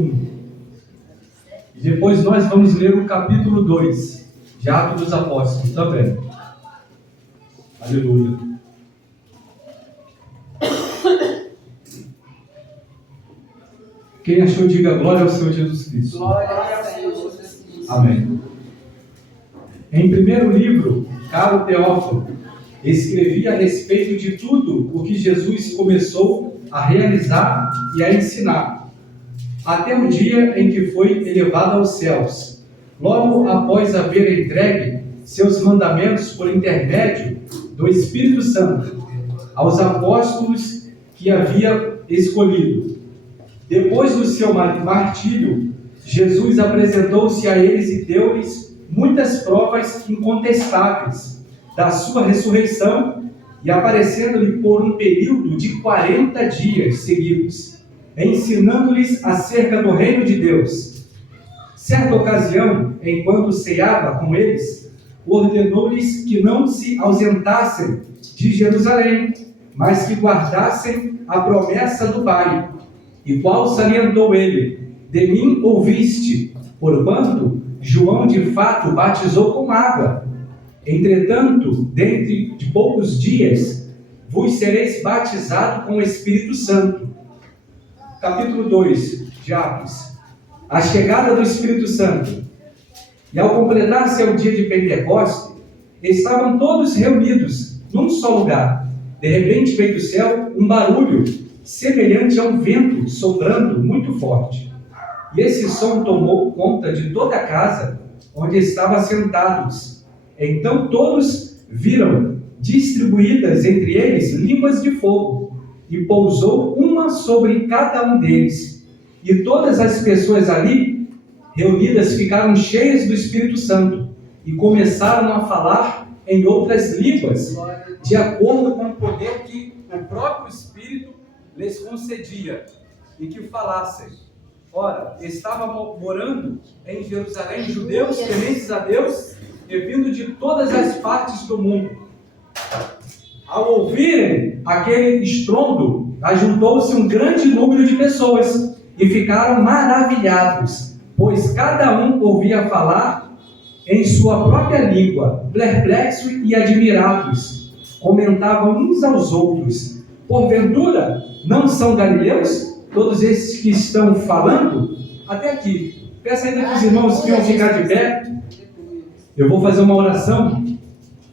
1. E depois nós vamos ler o capítulo 2 de Atos dos Apóstolos também. Aleluia. Quem achou, diga glória ao Senhor Jesus Cristo. Glória ao Senhor Jesus Cristo. Amém. Em primeiro livro, caro Teófilo, escrevi a respeito de tudo o que Jesus começou a realizar e a ensinar, até o dia em que foi elevado aos céus, logo após haver entregue seus mandamentos por intermédio do Espírito Santo aos apóstolos que havia escolhido. Depois do seu martírio, Jesus apresentou-se a eles e deu-lhes muitas provas incontestáveis da sua ressurreição, e aparecendo-lhe por um período de 40 dias seguidos, ensinando-lhes acerca do reino de Deus. Certa ocasião, enquanto ceava com eles, ordenou-lhes que não se ausentassem de Jerusalém, mas que guardassem a promessa do Pai. E qual salientou ele: de mim ouviste, porquanto João de fato batizou com água. Entretanto, dentro de poucos dias, vos sereis batizado com o Espírito Santo. Capítulo 2 de Atos. A chegada do Espírito Santo. E ao completar-se o dia de Pentecoste, estavam todos reunidos num só lugar. De repente veio do céu um barulho semelhante a um vento soprando muito forte. E esse som tomou conta de toda a casa onde estavam sentados. Então todos viram distribuídas entre eles línguas de fogo, e pousou uma sobre cada um deles. E todas as pessoas ali reunidas ficaram cheias do Espírito Santo e começaram a falar em outras línguas, de acordo com o poder que o próprio Espírito lhes concedia, e que falassem. Ora, estava morando em Jerusalém judeus tementes a Deus e vindo de todas as partes do mundo. Ao ouvirem aquele estrondo, ajuntou-se um grande número de pessoas e ficaram maravilhados, pois cada um ouvia falar em sua própria língua. Perplexos e admirados, comentavam uns aos outros: porventura não são galileus todos esses que estão falando? Até aqui. Peço ainda para os irmãos que vão ficar de pé. Eu vou fazer uma oração.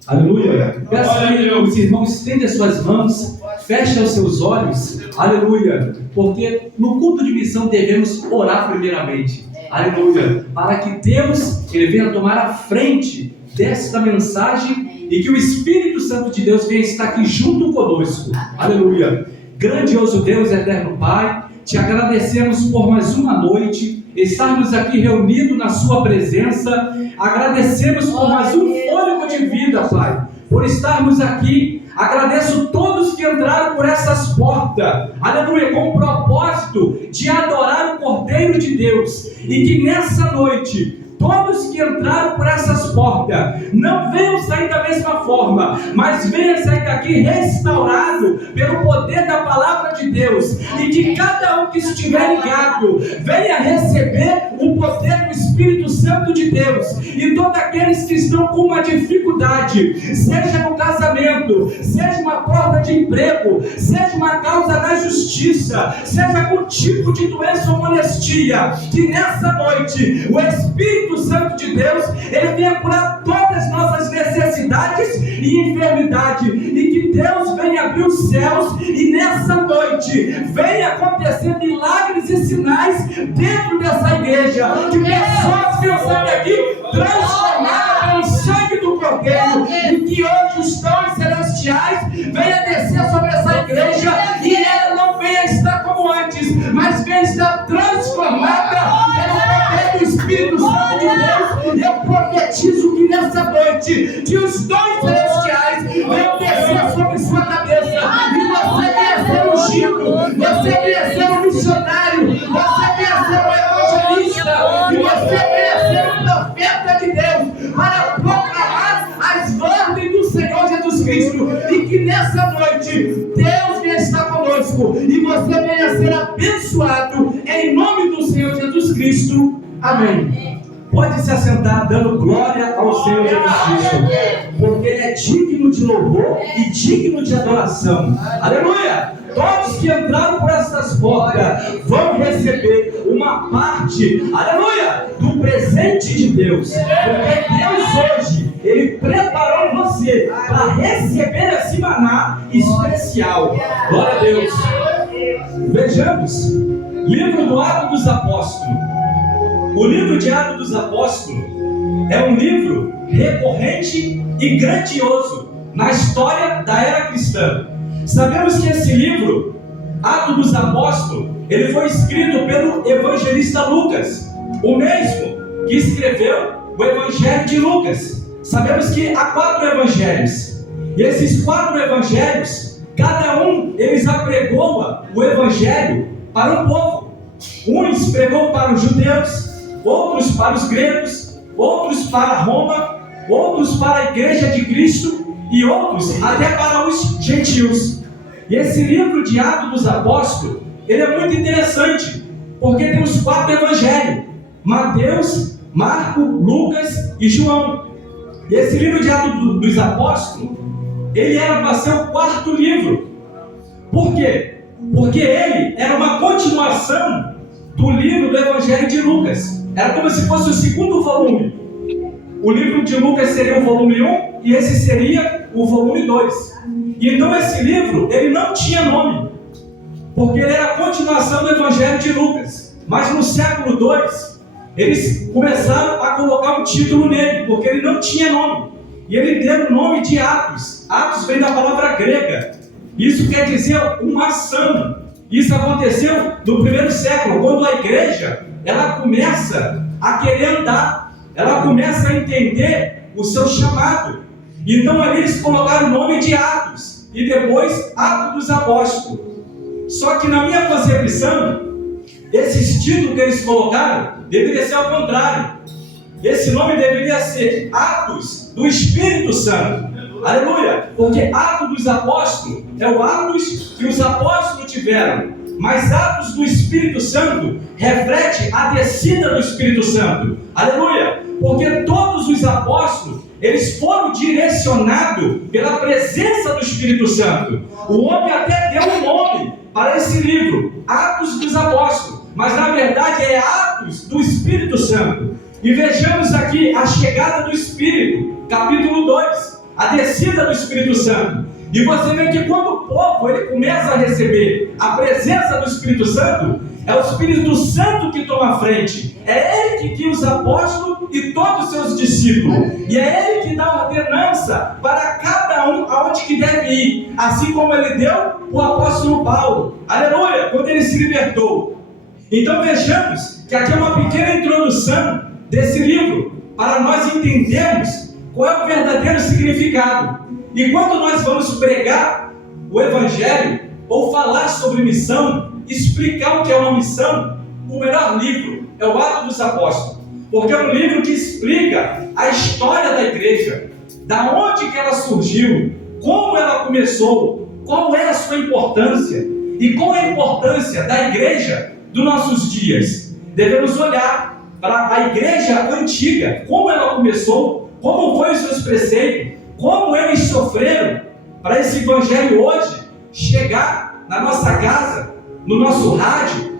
Aleluia. Peço que os irmãos estendam as suas mãos, fechem os seus olhos. Aleluia. Porque no culto de missão devemos orar primeiramente. Aleluia. Para que Deus ele venha tomar a frente desta mensagem e que o Espírito Santo de Deus venha estar aqui junto conosco. Aleluia. Grandioso Deus, eterno Pai, te agradecemos por mais uma noite, estarmos aqui reunidos na sua presença. Agradecemos por mais um fôlego de vida, Pai, por estarmos aqui. Agradeço todos que entraram por essas portas, aleluia, com o propósito de adorar o Cordeiro de Deus, e que nessa noite todos que entraram por essas portas não venham sair da mesma forma, mas venham sair daqui restaurado pelo poder da palavra de Deus, e que cada um que estiver ligado venha receber o poder do Espírito Santo de Deus. E todos aqueles que estão com uma dificuldade, seja no casamento, seja uma porta de emprego, seja uma causa na justiça, seja algum tipo de doença ou molestia, que nessa noite o Espírito Santo de Deus ele venha curar todas as nossas necessidades e enfermidade, e que Deus venha abrir os céus e nessa noite venha acontecer milagres e sinais dentro dessa igreja, que pessoas venham sair daqui transformadas pelo sangue do Cordeiro, e que hoje os dons celestiais venham descer sobre essa igreja, e ela não venha estar como antes, mas venha estar transformada pelo poder do Espírito Santo de Deus. Eu profetizo que nessa noite que os dons celestiais venham descer sobre sua cabeça, e você venha ser ungido, você venha ser um missionário, você venha ser um evangelista, e você venha ser um profeta de Deus para proclamar as ordens do Senhor Jesus Cristo, e que nessa noite Deus venha estar conosco e você venha ser abençoado em nome do Senhor Jesus Cristo. Amém. Pode se assentar dando glória ao Senhor Jesus Cristo, porque Ele é digno de louvor e digno de adoração. Aleluia! Todos que entraram por essas portas vão receber uma parte, aleluia, do presente de Deus. Porque Deus hoje, Ele preparou você para receber esse maná especial. Glória a Deus. Vejamos, livro do Atos dos Apóstolos. O livro de Atos dos Apóstolos é um livro recorrente e grandioso na história da era cristã. Sabemos que esse livro, Atos dos Apóstolos, ele foi escrito pelo evangelista Lucas, o mesmo que escreveu o Evangelho de Lucas. Sabemos que há 4 evangelhos, e esses 4 evangelhos, cada um eles apregoa o evangelho para um povo. Uns pregou para os judeus, outros para os gregos, outros para Roma, outros para a igreja de Cristo e outros até para os gentios. E esse livro de Atos dos Apóstolos, ele é muito interessante, porque tem os 4 evangelhos: Mateus, Marcos, Lucas e João. E esse livro de Atos dos Apóstolos, ele era para ser o 4º livro. Por quê? Porque ele era uma continuação do livro do Evangelho de Lucas. Era como se fosse o 2º volume. O livro de Lucas seria o volume 1 e esse seria o volume 2. E então esse livro, ele não tinha nome, porque ele era a continuação do Evangelho de Lucas. Mas no século II, eles começaram a colocar um título nele, porque ele não tinha nome. E ele deu o nome de Atos. Atos vem da palavra grega. Isso quer dizer uma ação. Isso aconteceu no 1º século, quando a igreja ela começa a querer andar, ela começa a entender o seu chamado. Então ali eles colocaram o nome de Atos e depois Atos dos Apóstolos. Só que na minha concepção, esses títulos que eles colocaram deveria ser ao contrário. Esse nome deveria ser Atos do Espírito Santo. Aleluia! Porque Atos dos Apóstolos é o Atos que os apóstolos tiveram, mas Atos do Espírito Santo reflete a descida do Espírito Santo. Aleluia! Porque todos os apóstolos, eles foram direcionados pela presença do Espírito Santo. O homem até deu um nome para esse livro, Atos dos Apóstolos, mas na verdade é Atos do Espírito Santo. E vejamos aqui a chegada do Espírito, capítulo 2, a descida do Espírito Santo. E você vê que quando o povo ele começa a receber a presença do Espírito Santo, é o Espírito Santo que toma a frente. É Ele que guia os apóstolos e todos os seus discípulos. E é Ele que dá ordenança para cada um aonde que deve ir. Assim como Ele deu o apóstolo Paulo. Aleluia! Quando ele se libertou. Então vejamos que aqui é uma pequena introdução desse livro, para nós entendermos qual é o verdadeiro significado. E quando nós vamos pregar o Evangelho, ou falar sobre missão, explicar o que é uma missão, o melhor livro é o Atos dos Apóstolos. Porque é um livro que explica a história da igreja, da onde que ela surgiu, como ela começou, qual é a sua importância, e qual é a importância da igreja dos nossos dias. Devemos olhar para a igreja antiga, como ela começou, como foi os seus preceitos, como eles sofreram para esse evangelho hoje chegar na nossa casa, no nosso rádio,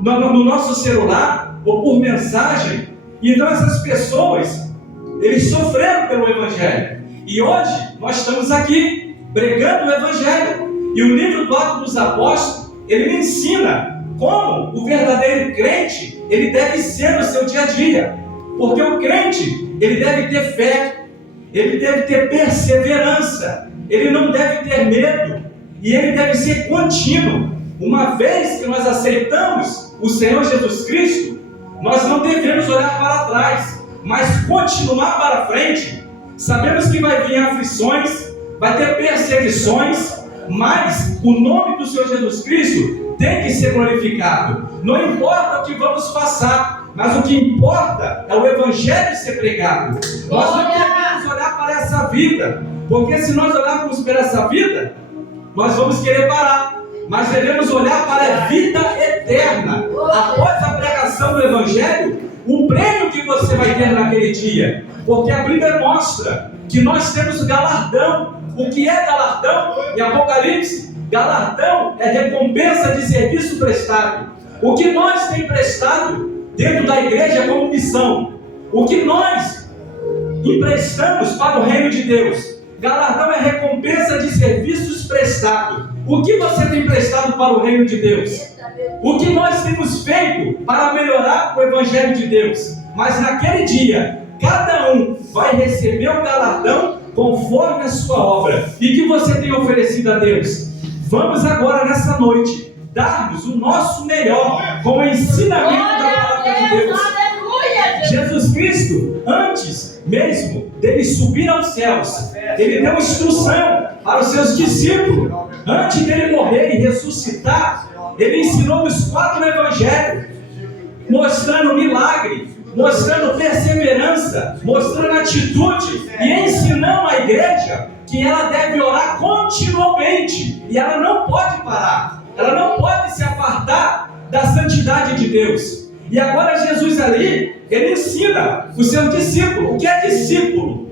no nosso celular, ou por mensagem. Então essas pessoas, eles sofreram pelo evangelho. E hoje nós estamos aqui pregando o evangelho. E o livro do Atos dos Apóstolos, ele me ensina como o verdadeiro crente, ele deve ser no seu dia a dia. Porque o crente, ele deve ter fé, ele deve ter perseverança, ele não deve ter medo, e ele deve ser contínuo. Uma vez que nós aceitamos o Senhor Jesus Cristo, nós não devemos olhar para trás, mas continuar para frente. Sabemos que vai vir aflições, vai ter perseguições, mas o nome do Senhor Jesus Cristo tem que ser glorificado. Não importa o que vamos passar, mas o que importa é o Evangelho ser pregado. Nós não devemos olhar para essa vida, porque se nós olharmos para essa vida, nós vamos querer parar. Mas devemos olhar para a vida eterna. Após a pregação do Evangelho, Evangelho, o prêmio que você vai ter naquele dia. Porque a Bíblia mostra que nós temos galardão. O que é galardão? Em Apocalipse, galardão é recompensa de serviço prestado. O que nós temos prestado dentro da igreja como missão, o que nós emprestamos para o reino de Deus, galardão é recompensa de serviços prestados. O que você tem prestado para o reino de Deus? O que nós temos feito para melhorar o Evangelho de Deus? Mas naquele dia, cada um vai receber o galardão conforme a sua obra. E que você tem oferecido a Deus? Vamos agora, nessa noite, darmos o nosso melhor com o ensinamento da palavra de Deus. Jesus Cristo, antes mesmo dele subir aos céus, ele deu instrução para os seus discípulos. Antes dele morrer e ressuscitar, ele ensinou os 4 evangelhos, mostrando milagre, mostrando perseverança, mostrando atitude e ensinando a igreja que ela deve orar continuamente e ela não pode parar, ela não pode se apartar da santidade de Deus. E agora Jesus ali, ele ensina os seus discípulos. O que é discípulo?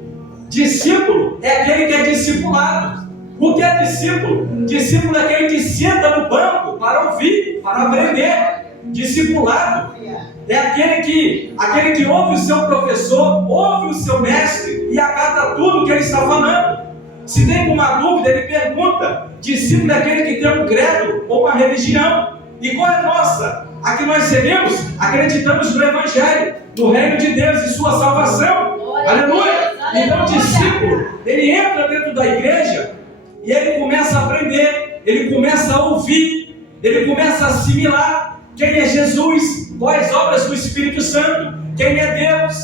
Discípulo é aquele que é discipulado. O que é discípulo? Discípulo é aquele que senta no banco para ouvir, para aprender. Discipulado é aquele que ouve o seu professor, ouve o seu mestre e acata tudo que ele está falando. Se tem alguma dúvida, ele pergunta. Discípulo é aquele que tem um credo ou uma religião. E qual é a nossa? A que nós seguimos, acreditamos no Evangelho, no reino de Deus e sua salvação. Aleluia! Então o discípulo, ele entra dentro da igreja e ele começa a aprender, ele começa a ouvir, ele começa a assimilar quem é Jesus, quais obras do Espírito Santo, quem é Deus,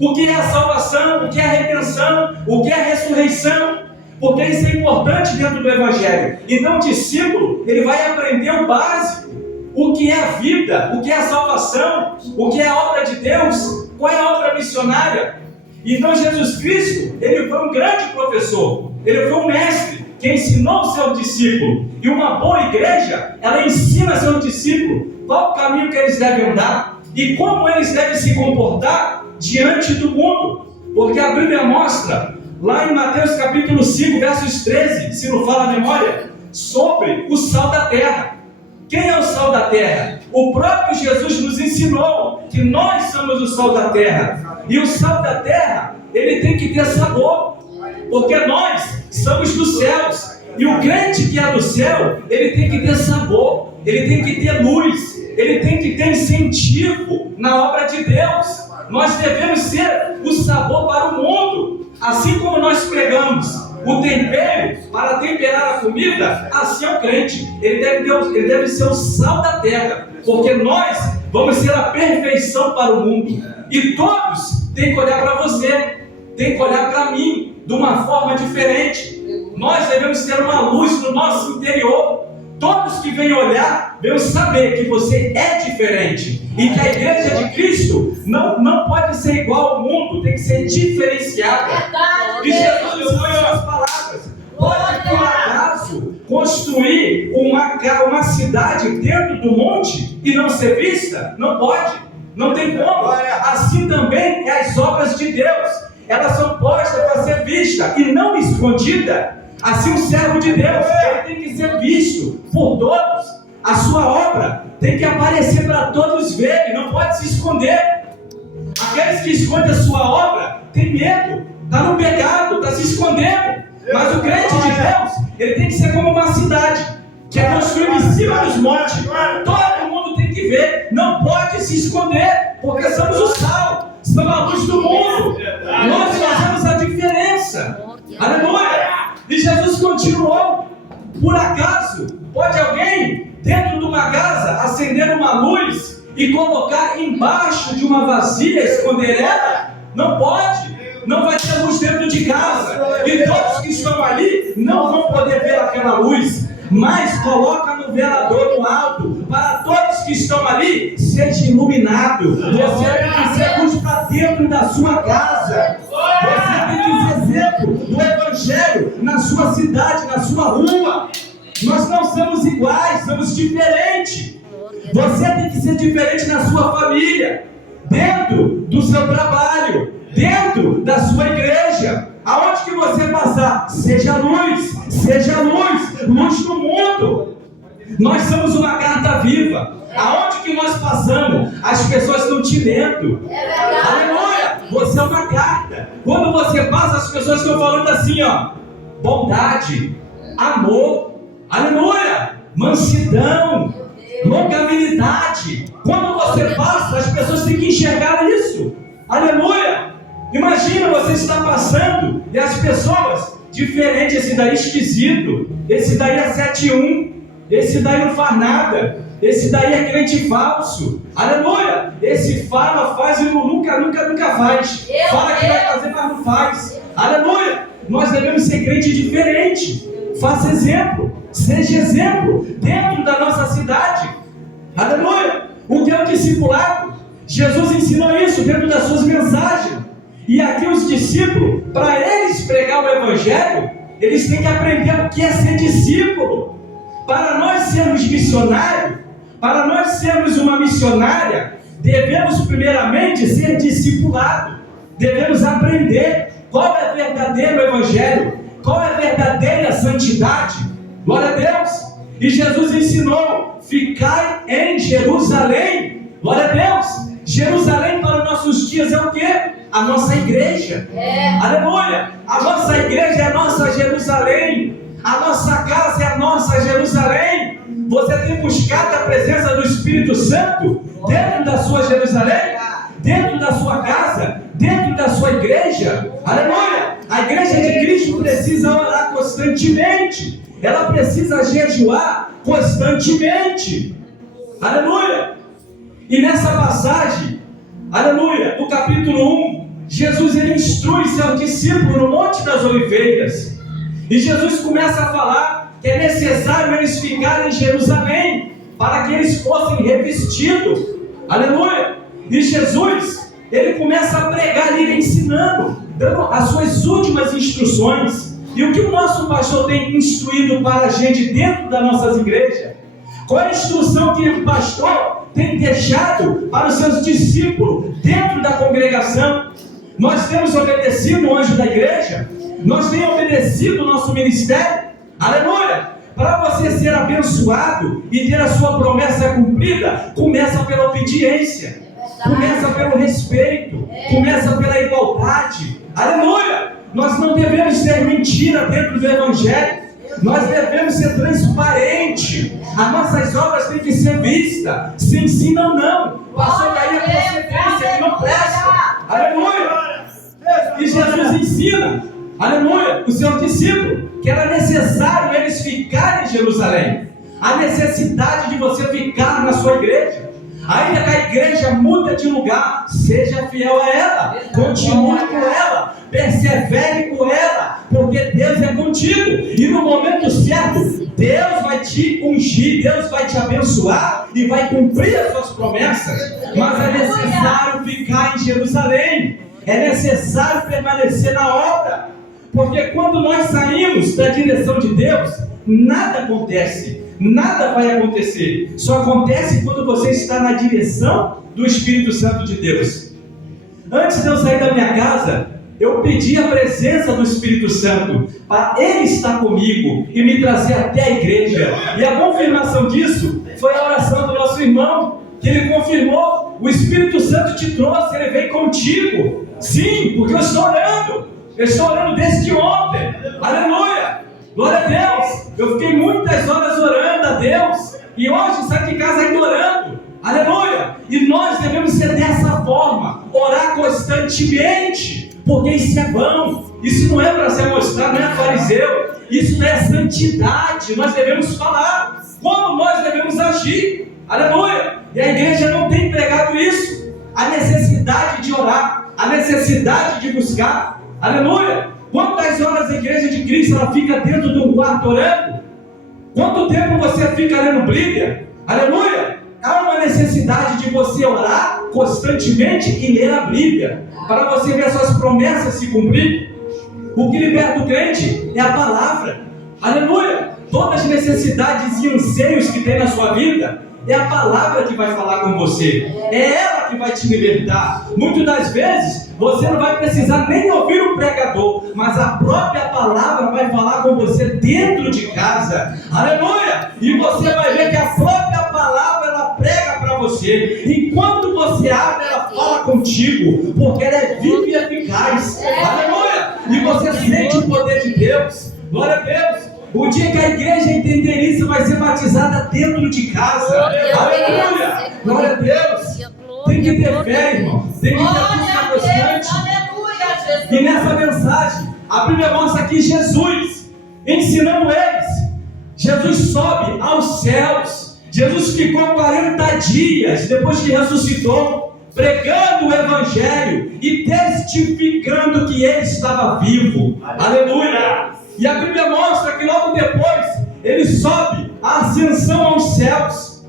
o que é a salvação, o que é a redenção, o que é a ressurreição, porque isso é importante dentro do Evangelho. Então o discípulo, ele vai aprender o básico, o que é a vida, o que é a salvação, o que é a obra de Deus, qual é a obra missionária. Então Jesus Cristo, ele foi um grande professor, ele foi um mestre que ensinou o seu discípulo. E uma boa igreja, ela ensina seu discípulo qual o caminho que eles devem andar e como eles devem se comportar diante do mundo. Porque a Bíblia mostra, lá em Mateus capítulo 5, versos 13, se não fala a memória, sobre o sal da terra. Quem é o sal da terra? O próprio Jesus nos ensinou que nós somos o sal da terra. E o sal da terra, ele tem que ter sabor, porque nós somos dos céus. E o crente que é do céu, ele tem que ter sabor, ele tem que ter luz, ele tem que ter incentivo na obra de Deus. Nós devemos ser o sabor para o mundo, assim como nós pregamos o tempero para temperar a comida, assim é o crente. Ele deve ser o sal da terra, porque nós vamos ser a perfeição para o mundo. E todos têm que olhar para você, têm que olhar para mim de uma forma diferente. Nós devemos ter uma luz no nosso interior. Todos que vêm olhar, devem saber que você é diferente. E que a igreja de Cristo não pode ser igual ao mundo, tem que ser diferenciada. E Jesus usou as palavras. Pode, por acaso, construir uma cidade dentro do monte e não ser vista? Não pode, não tem como. Assim também é as obras de Deus. Elas são postas para ser vista e não escondida. Assim o servo de Deus, ele tem que ser visto por todos. A sua obra tem que aparecer para todos verem, não pode se esconder. Aqueles que escondem a sua obra têm medo, está no pecado, está se escondendo. Mas o crente de Deus, ele tem que ser como uma cidade que é construída em cima dos montes. Todo mundo tem que ver, não pode se esconder, porque somos o sal, somos a luz do mundo. Nós fazemos a diferença. Aleluia! E Jesus continuou. Por acaso, pode alguém dentro de uma casa acender uma luz e colocar embaixo de uma vasilha, esconder ela? Não pode. Não vai ter luz dentro de casa. E todos que estão ali não vão poder ver aquela luz. Mas coloca no velador no alto, para todos que estão ali, seja iluminado. Você tem que ser luz para dentro da sua casa. Você tem que ser exemplo do Evangelho na sua cidade, na sua rua. Nós não somos iguais, somos diferentes. Você tem que ser diferente na sua família, dentro do seu trabalho, dentro da sua igreja. Aonde que você passar, seja luz, luz no mundo. Nós somos uma carta viva. Aonde que nós passamos, as pessoas estão te lendo. Aleluia! Você é uma carta. Quando você passa, as pessoas estão falando assim, ó: bondade, amor, aleluia, mansidão, longanimidade. Quando você passa, as pessoas têm que enxergar isso. Aleluia! Imagina você estar passando e as pessoas diferentes, esse daí esquisito, esse daí é 7-1, esse daí não faz nada, esse daí é crente falso. Aleluia! Esse fala, faz e nunca faz. Fala que vai fazer, mas não faz. Aleluia! Nós devemos ser crente diferente. Faça exemplo, seja exemplo dentro da nossa cidade. Aleluia! O que é o discipulado? Jesus ensinou isso dentro das suas mensagens. E aqui os discípulos, para eles pregar o evangelho, eles têm que aprender o que é ser discípulo. Para nós sermos missionários, para nós sermos uma missionária, devemos primeiramente ser discipulados. Devemos aprender qual é o verdadeiro evangelho, qual é a verdadeira santidade. Glória a Deus! E Jesus ensinou: ficai em Jerusalém. Glória a Deus! Jerusalém para os nossos dias é o quê? A nossa igreja. Aleluia! A nossa igreja é a nossa Jerusalém. A nossa casa é a nossa Jerusalém. Você tem buscado a presença do Espírito Santo dentro da sua Jerusalém? Dentro da sua casa? Dentro da sua igreja? Aleluia! A igreja de Cristo precisa orar constantemente. Ela precisa jejuar constantemente. Aleluia! E nessa passagem, aleluia, do capítulo 1, Jesus ele instrui seu discípulo no Monte das Oliveiras. E Jesus começa a falar que é necessário eles ficarem em Jerusalém para que eles fossem revestidos. Aleluia! E Jesus, ele começa a pregar ali, ensinando, dando as suas últimas instruções. E o que o nosso pastor tem instruído para a gente dentro das nossas igrejas? Qual é a instrução que o pastor tem deixado para os seus discípulos dentro da congregação? Nós temos obedecido o anjo da igreja? Nós temos obedecido o nosso ministério? Aleluia! Para você ser abençoado e ter a sua promessa cumprida, começa pela obediência, começa pelo respeito, começa pela igualdade. Aleluia! Nós não devemos ter mentira dentro do evangelho. Nós devemos ser transparentes. As nossas obras têm que ser vistas. Se ensina ou não. Passou daí a procedência que não presta. Aleluia! E Jesus ensina, aleluia, o seu discípulo, que era necessário eles ficarem em Jerusalém. A necessidade de você ficar na sua igreja. Ainda que a igreja muda de lugar, seja fiel a ela, continue com ela, persevere com ela, porque Deus é contigo, e no momento certo, Deus vai te ungir, Deus vai te abençoar, e vai cumprir as suas promessas. Mas é necessário ficar em Jerusalém, é necessário permanecer na obra, porque quando nós saímos da direção de Deus, nada acontece. Nada vai acontecer. Só acontece quando você está na direção do Espírito Santo de Deus. Antes de eu sair da minha casa, eu pedi a presença do Espírito Santo para Ele estar comigo e me trazer até a igreja. E a confirmação disso foi a oração do nosso irmão, que ele confirmou: o Espírito Santo te trouxe, ele veio contigo. Sim, porque eu estou orando desde ontem. Aleluia! Glória a Deus! Eu fiquei muitas horas orando a Deus, e hoje saio de casa ainda orando. Aleluia! E nós devemos ser dessa forma, orar constantemente, porque isso é bom. Isso não é para se mostrar, não é fariseu. Isso não é santidade. Nós devemos falar como nós devemos agir. Aleluia! E a igreja não tem pregado isso. A necessidade de orar, a necessidade de buscar. Aleluia! Quantas horas a igreja de Cristo ela fica dentro de um quarto orando? Quanto tempo você fica lendo Bíblia? Aleluia! Há uma necessidade de você orar constantemente e ler a Bíblia, para você ver suas promessas se cumprir. O que liberta o crente é a palavra. Aleluia! Todas as necessidades e anseios que tem na sua vida, é a palavra que vai falar com você. É ela que vai te libertar. Muitas das vezes, você não vai precisar nem ouvir o pregador, mas a própria palavra vai falar com você dentro de casa. Aleluia! E você vai ver que a própria palavra, ela prega para você. Enquanto você abre, ela fala contigo, porque ela é viva e eficaz. Aleluia! E você sente o poder de Deus. Glória a Deus! O dia que a igreja entender isso, vai ser batizada dentro de casa. Aleluia! Glória a Deus! Tem que ter fé, irmão. Tem que ter busca constante. E nessa mensagem, a Bíblia mostra aqui Jesus ensinando eles. Jesus sobe aos céus. Jesus ficou 40 dias depois que ressuscitou, pregando o Evangelho e testificando que ele estava vivo. Aleluia! E a Bíblia mostra que logo depois ele sobe a ascensão aos céus.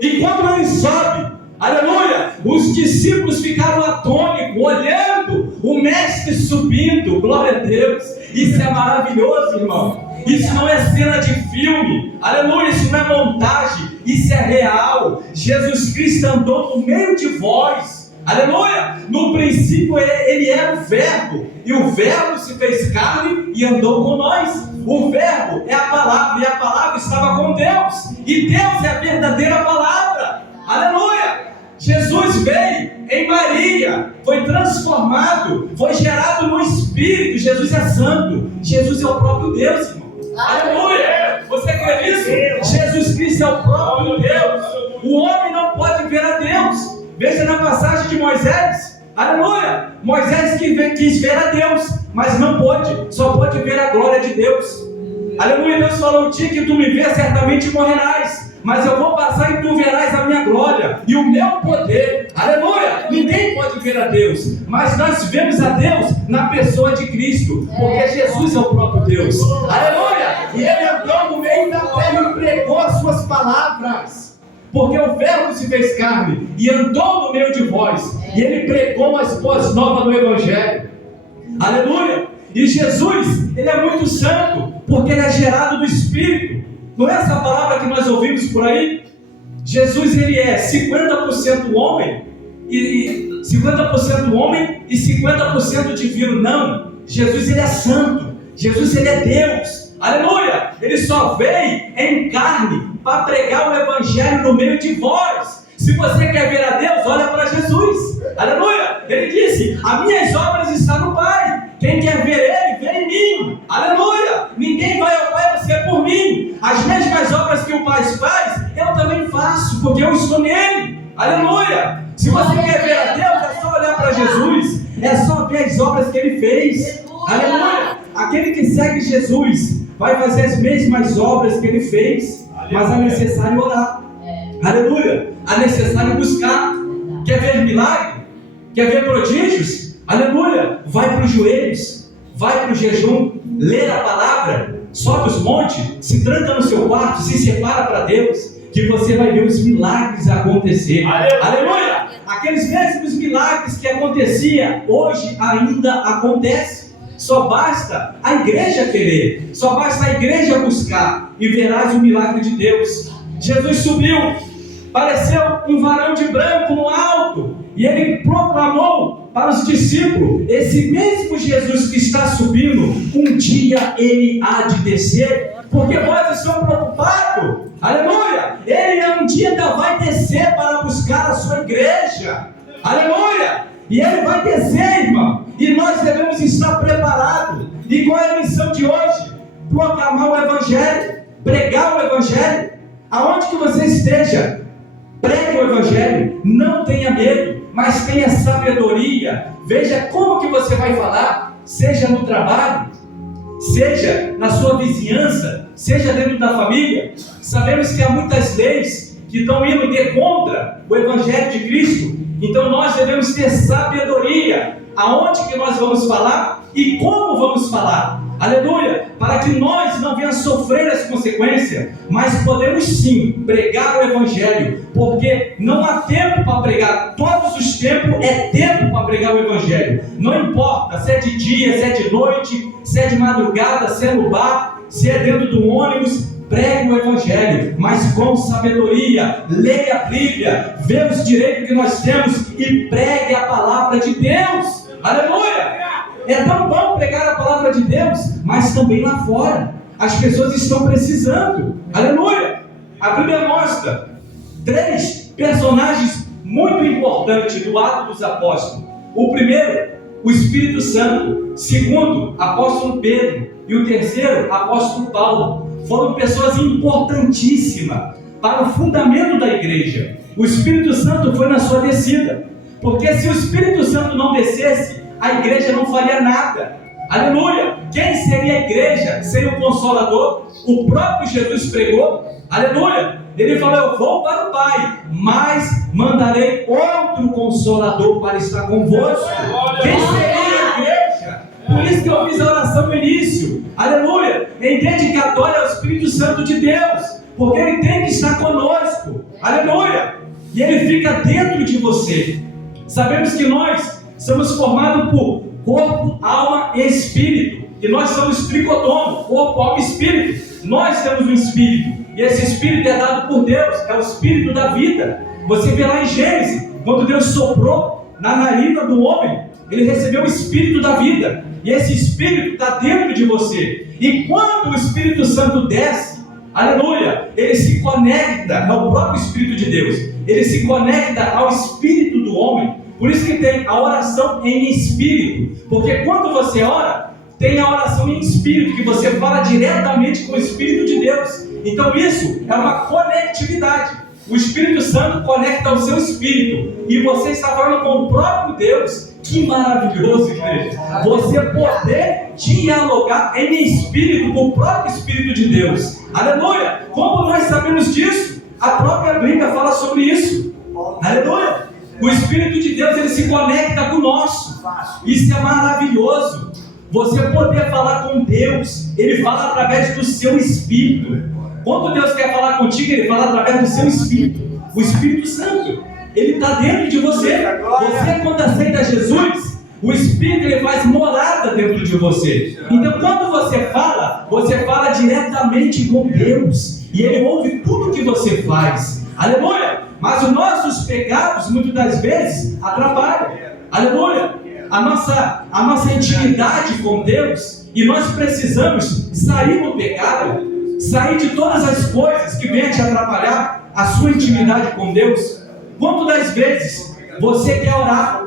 E quando ele sobe, aleluia, os discípulos ficaram atônitos, olhando o mestre subindo. Glória a Deus. Isso é maravilhoso, irmão. Isso não é cena de filme, aleluia, isso não é montagem, isso é real. Jesus Cristo andou no meio de vós, aleluia. No princípio ele era o verbo, e o verbo se fez carne e andou com nós. O verbo é a palavra, e a palavra estava com Deus, e Deus é a verdadeira palavra, aleluia. Jesus veio em Maria, foi transformado, foi gerado no Espírito. Jesus é santo, Jesus é o próprio Deus, irmão. Aleluia! Você crê nisso? Jesus Cristo é o próprio Deus. O homem não pode ver a Deus. Veja na passagem de Moisés. Aleluia! Moisés quis ver a Deus, mas não pôde. Só pôde ver a glória de Deus. Aleluia! Deus falou: o dia que tu me ver, certamente morrerás. Mas eu vou passar e tu verás a minha glória e o meu poder. Aleluia! Ninguém pode ver a Deus, mas nós vemos a Deus na pessoa de Cristo, porque Jesus é o próprio Deus. Aleluia! E ele entrou no meio da terra e pregou as suas palavras, porque o verbo se fez carne e andou no meio de vós, e ele pregou as boas novas do Evangelho. Aleluia! E Jesus, ele é muito santo, porque ele é gerado do Espírito. Não é essa palavra que nós ouvimos por aí? Jesus, ele é 50% homem e 50% homem e 50% divino. Não, Jesus, ele é santo. Jesus, ele é Deus. Aleluia! Ele só veio em carne para pregar o Evangelho no meio de vós. Se você quer ver a Deus, olha para Jesus. Aleluia! Ele disse: as minhas obras estão no Pai. Quem quer ver Ele, vem em mim. Aleluia! Ninguém vai ao Pai, você por mim. As mesmas obras que o Pai faz, eu também faço, porque eu estou nele. Aleluia! Se você quer ver a Deus, é só olhar para Jesus. É só ver as obras que Ele fez. Aleluia! Aquele que segue Jesus vai fazer as mesmas obras que Ele fez, mas é necessário orar. Aleluia! É necessário buscar. Quer ver milagre? Quer ver prodígios? Aleluia! Vai para os joelhos, vai para o jejum, lê a palavra, sobe os montes, se tranca no seu quarto, se separa para Deus, que você vai ver os milagres acontecer. Aleluia! Aqueles mesmos milagres que acontecia hoje ainda acontecem. Só basta a igreja querer, só basta a igreja buscar, e verás o milagre de Deus. Jesus subiu, apareceu um varão de branco no alto, e ele proclamou para os discípulos: esse mesmo Jesus que está subindo, um dia ele há de descer, porque vós estão preocupados. Aleluia! Ele um dia ainda vai descer para buscar a sua igreja. Aleluia! E ele vai descer, irmão, e nós devemos estar preparados. E qual é a missão de hoje? Proclamar o Evangelho, pregar o Evangelho. Aonde que você esteja, pregue o Evangelho. Não tenha medo, mas tenha sabedoria. Veja como que você vai falar, seja no trabalho, seja na sua vizinhança, seja dentro da família. Sabemos que há muitas leis que estão indo de contra o Evangelho de Cristo. Então nós devemos ter sabedoria aonde que nós vamos falar e como vamos falar. Aleluia! Para que nós não venhamos sofrer as consequências, mas podemos sim pregar o Evangelho, porque não há tempo para pregar. Todos os tempos é tempo para pregar o Evangelho. Não importa se é de dia, se é de noite, se é de madrugada, se é no bar, se é dentro do ônibus. pregue o Evangelho, mas com sabedoria. Leia a Bíblia, vê os direitos que nós temos e pregue a palavra de Deus. Aleluia! É tão bom pregar a palavra de Deus, mas também lá fora. As pessoas estão precisando. Aleluia! A Bíblia mostra 3 personagens muito importantes do Ato dos Apóstolos. O primeiro, o Espírito Santo. Segundo, apóstolo Pedro. E o terceiro, apóstolo Paulo. Foram pessoas importantíssimas para o fundamento da igreja. O Espírito Santo foi na sua descida. Porque se o Espírito Santo não descesse, a igreja não faria nada. Aleluia! Quem seria a igreja sem o Consolador? O próprio Jesus pregou. Aleluia! Ele falou: eu vou para o Pai, mas mandarei outro Consolador para estar convosco. Quem seria a igreja? Por isso que eu fiz a oração no início. Aleluia! Em dedicatória ao Espírito Santo de Deus, porque Ele tem que estar conosco. Aleluia! E Ele fica dentro de você. Sabemos que nós somos formados por corpo, alma e espírito. E nós somos tricotomo, corpo, alma e espírito. Nós temos um espírito. E esse espírito é dado por Deus. É o espírito da vida. Você vê lá em Gênesis, quando Deus soprou na narina do homem, ele recebeu o espírito da vida. E esse espírito está dentro de você. E quando o Espírito Santo desce, aleluia, ele se conecta ao próprio Espírito de Deus. Ele se conecta ao espírito do homem. Por isso que tem a oração em espírito. Porque quando você ora, tem a oração em espírito, que você fala diretamente com o Espírito de Deus. Então isso é uma conectividade. O Espírito Santo conecta ao seu espírito. E você está falando com o próprio Deus. Que maravilhoso, igreja. Você poder dialogar em espírito com o próprio Espírito de Deus. Aleluia. Como nós sabemos disso? A própria Bíblia fala sobre isso. Aleluia. O Espírito de Deus, ele se conecta com o nosso. Isso é maravilhoso. Você poder falar com Deus, Ele fala através do seu Espírito. Quando Deus quer falar contigo, Ele fala através do seu Espírito. O Espírito Santo, Ele está dentro de você. Você, quando aceita Jesus, o Espírito, ele faz morada dentro de você. Então, quando você fala diretamente com Deus. E Ele ouve tudo que você faz. Aleluia! Mas os nossos pecados, muitas das vezes, atrapalham. Aleluia! A nossa intimidade com Deus. E nós precisamos sair do pecado, sair de todas as coisas que vêm te atrapalhar a sua intimidade com Deus. Quantas das vezes você quer orar,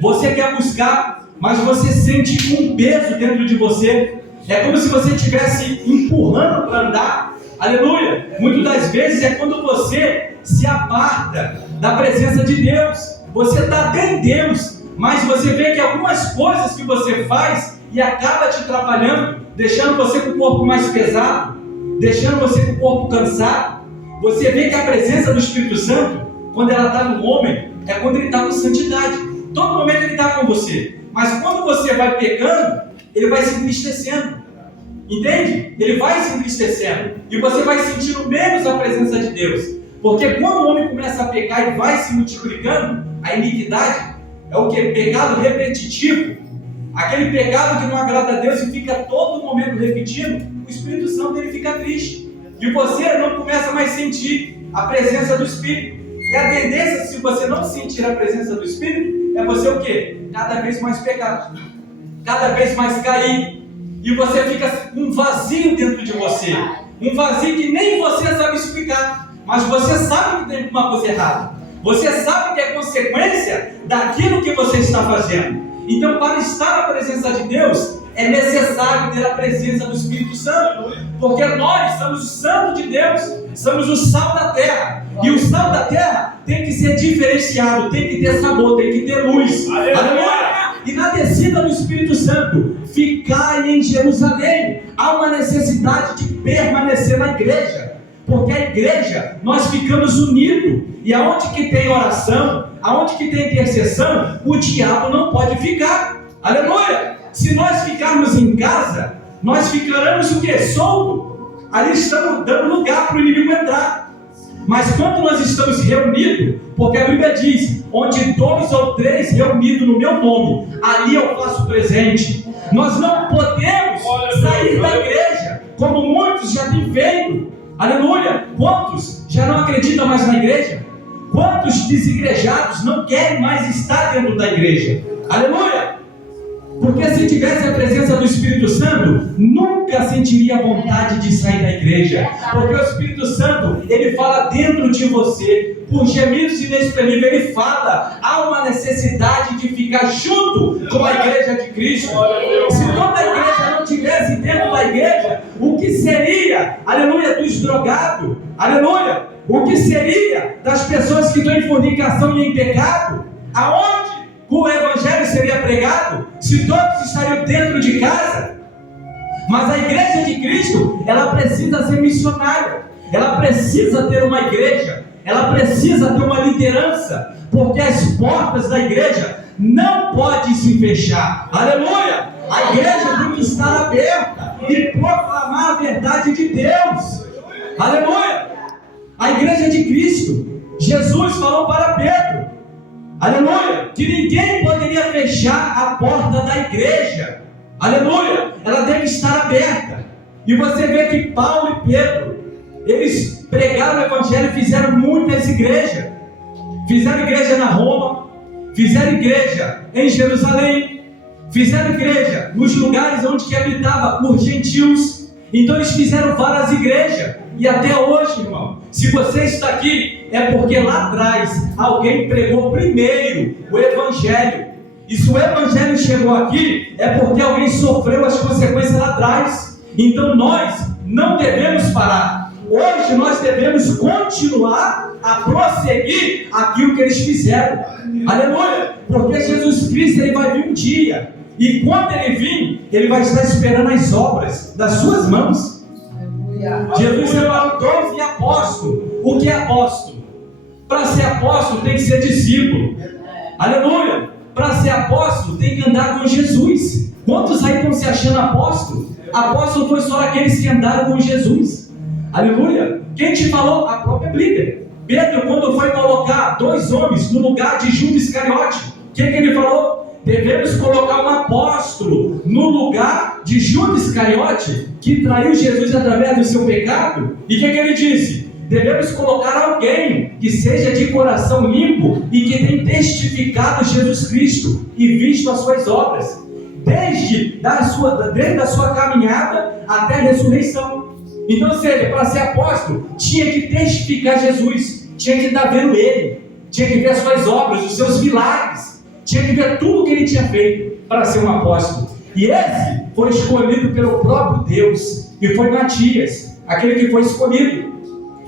você quer buscar, mas você sente um peso dentro de você? É como se você estivesse empurrando para andar. Aleluia! Muitas das vezes é quando você se aparta da presença de Deus. Você está bem em Deus, mas você vê que algumas coisas que você faz e acaba te atrapalhando, deixando você com o corpo mais pesado, deixando você com o corpo cansado. Você vê que a presença do Espírito Santo, quando ela está no homem, é quando ele está com santidade. Todo momento ele está com você. Mas quando você vai pecando, ele vai se entristecendo. Entende? Ele vai se entristecendo. E você vai sentindo menos a presença de Deus. Porque quando o homem começa a pecar e vai se multiplicando, a iniquidade é o que? Pecado repetitivo. Aquele pecado que não agrada a Deus e fica todo momento repetindo, o Espírito Santo ele fica triste. E você não começa mais a sentir a presença do Espírito. E a tendência, se você não sentir a presença do Espírito, é você o quê? Cada vez mais pecar. Cada vez mais cair. E você fica com um vazio dentro de você. Um vazio que nem você sabe explicar. Mas você sabe que tem uma coisa errada. Você sabe que é consequência daquilo que você está fazendo. Então, para estar na presença de Deus, é necessário ter a presença do Espírito Santo. Porque nós somos o santo de Deus. Somos o sal da terra. E o sal da terra tem que ser diferenciado. Tem que ter sabor, tem que ter luz. Aleluia! E na descida do Espírito Santo, ficai em Jerusalém. Há uma necessidade de permanecer na igreja. Porque a igreja, nós ficamos unidos. E aonde que tem oração, aonde que tem intercessão, o diabo não pode ficar. Aleluia! Se nós ficarmos em casa, nós ficaremos o quê? Solto. Ali estamos dando lugar para o inimigo entrar. Mas quando nós estamos reunidos, porque a Bíblia diz, onde 2 ou 3 reunidos no meu nome, ali eu faço presente. Nós não podemos sair da igreja como muitos já têm feito. Aleluia! Quantos já não acreditam mais na igreja? Quantos desigrejados não querem mais estar dentro da igreja? Aleluia! Porque se tivesse a presença do Espírito Santo, nunca sentiria vontade de sair da igreja. Porque o Espírito Santo, ele fala dentro de você, por gemidos inexprimíveis, ele fala, há uma necessidade de ficar junto com a igreja de Cristo. Se toda a igreja não estivesse dentro da igreja, o que seria, aleluia, dos drogados? Aleluia! O que seria das pessoas que estão em fornicação e em pecado? Aonde o evangelho seria pregado? Se todos estariam dentro de casa? Mas a igreja de Cristo, ela precisa ser missionária, ela precisa ter uma igreja, ela precisa ter uma liderança, porque as portas da igreja não podem se fechar. Aleluia! A igreja tem que estar aberta e proclamar a verdade de Deus. Aleluia! A igreja de Cristo, Jesus falou para Pedro, aleluia, que ninguém poderia fechar a porta da igreja. Aleluia, ela deve estar aberta. E você vê que Paulo e Pedro, eles pregaram o evangelho e fizeram muitas igrejas. Fizeram igreja na Roma, fizeram igreja em Jerusalém, fizeram igreja nos lugares onde que habitava os gentios. Então eles fizeram várias igrejas. E até hoje, irmão, se você está aqui, é porque lá atrás alguém pregou primeiro o evangelho. E se o evangelho chegou aqui, é porque alguém sofreu as consequências lá atrás. Então nós não devemos parar. Hoje nós devemos continuar a prosseguir aquilo que eles fizeram. Aleluia! Porque Jesus Cristo, ele vai vir um dia, e quando ele vir, ele vai estar esperando as obras das suas mãos. Jesus separou 12 apóstolos. O que é apóstolo? Para ser apóstolo tem que ser discípulo. Aleluia! Para ser apóstolo tem que andar com Jesus. Quantos aí estão se achando apóstolo? Apóstolo foi só aqueles que andaram com Jesus. Aleluia! Quem te falou? A própria Bíblia. Pedro, quando foi colocar 2 homens no lugar de Judas Iscariote, o que ele falou? Devemos colocar um apóstolo no lugar de Judas Iscariote, que traiu Jesus através do seu pecado. E o que ele disse? Devemos colocar alguém que seja de coração limpo e que tenha testificado Jesus Cristo e visto as suas obras, desde a sua caminhada até a ressurreição. Então, ou seja, para ser apóstolo, tinha que testificar Jesus, tinha que estar vendo ele, tinha que ver as suas obras, os seus milagres, tinha que ver tudo o que ele tinha feito para ser um apóstolo. E esse foi escolhido pelo próprio Deus, e foi Matias, aquele que foi escolhido.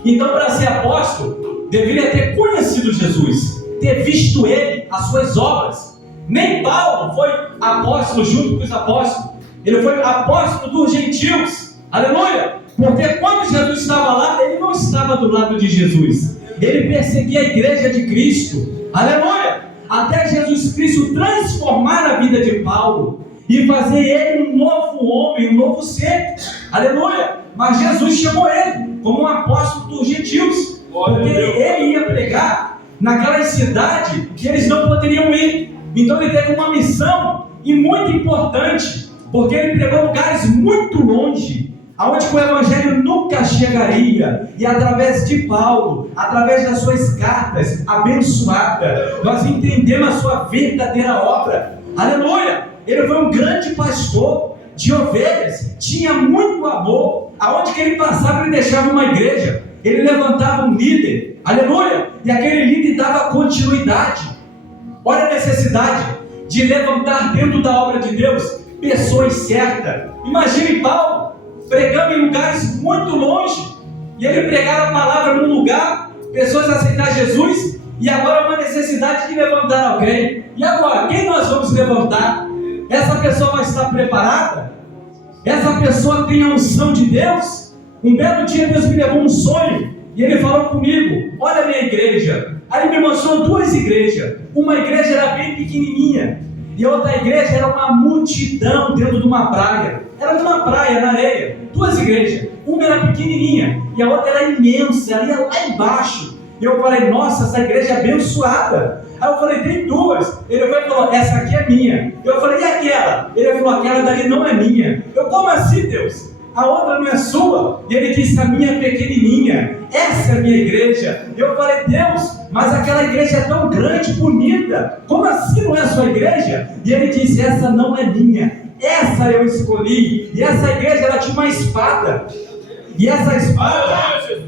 Então, para ser apóstolo, deveria ter conhecido Jesus, ter visto ele, as suas obras. Nem Paulo foi apóstolo junto com os apóstolos, ele foi apóstolo dos gentios. Aleluia! Porque quando Jesus estava lá, ele não estava do lado de Jesus, ele perseguia a igreja de Cristo. Aleluia! Até Jesus Cristo transformar a vida de Paulo e fazer ele um novo homem, um novo ser. Aleluia! Mas Jesus chamou ele como um apóstolo dos gentios, porque ele ia pregar naquela cidade que eles não poderiam ir. Então ele teve uma missão e muito importante, porque ele pregou em lugares muito longe, aonde o evangelho nunca chegaria. E através de Paulo, através das suas cartas abençoadas, nós entendemos a sua verdadeira obra. Aleluia! Ele foi um grande pastor de ovelhas, tinha muito amor. Aonde que ele passava, ele deixava uma igreja, ele levantava um líder. Aleluia! E aquele líder dava continuidade. Olha a necessidade de levantar dentro da obra de Deus pessoas certas. Imagine Paulo pregando em lugares muito longe, e ele pregar a palavra num lugar, pessoas aceitar Jesus, e agora uma necessidade de levantar alguém. E agora, quem nós vamos levantar? Essa pessoa vai estar preparada? Essa pessoa tem a unção de Deus? Um belo dia Deus me levou um sonho, e ele falou comigo: olha a minha igreja. Aí ele me mostrou 2 igrejas. Uma igreja era bem pequenininha, e a outra igreja era uma multidão dentro de uma praia. Era numa praia, na areia. 2 igrejas. Uma era pequenininha e a outra era imensa, ela ia lá embaixo. E eu falei: nossa, essa igreja é abençoada. Aí eu falei: tem 2. Ele foi e falou: essa aqui é minha. Eu falei: e aquela? Ele falou: aquela dali não é minha. Eu: como assim, Deus? a outra não é sua. E ele disse, a minha é pequenininha, essa é a minha igreja. Eu falei, Deus, mas aquela igreja é tão grande, bonita, como assim não é a sua igreja? E ele disse, essa não é minha, essa eu escolhi. E essa igreja, ela tinha uma espada, e essa espada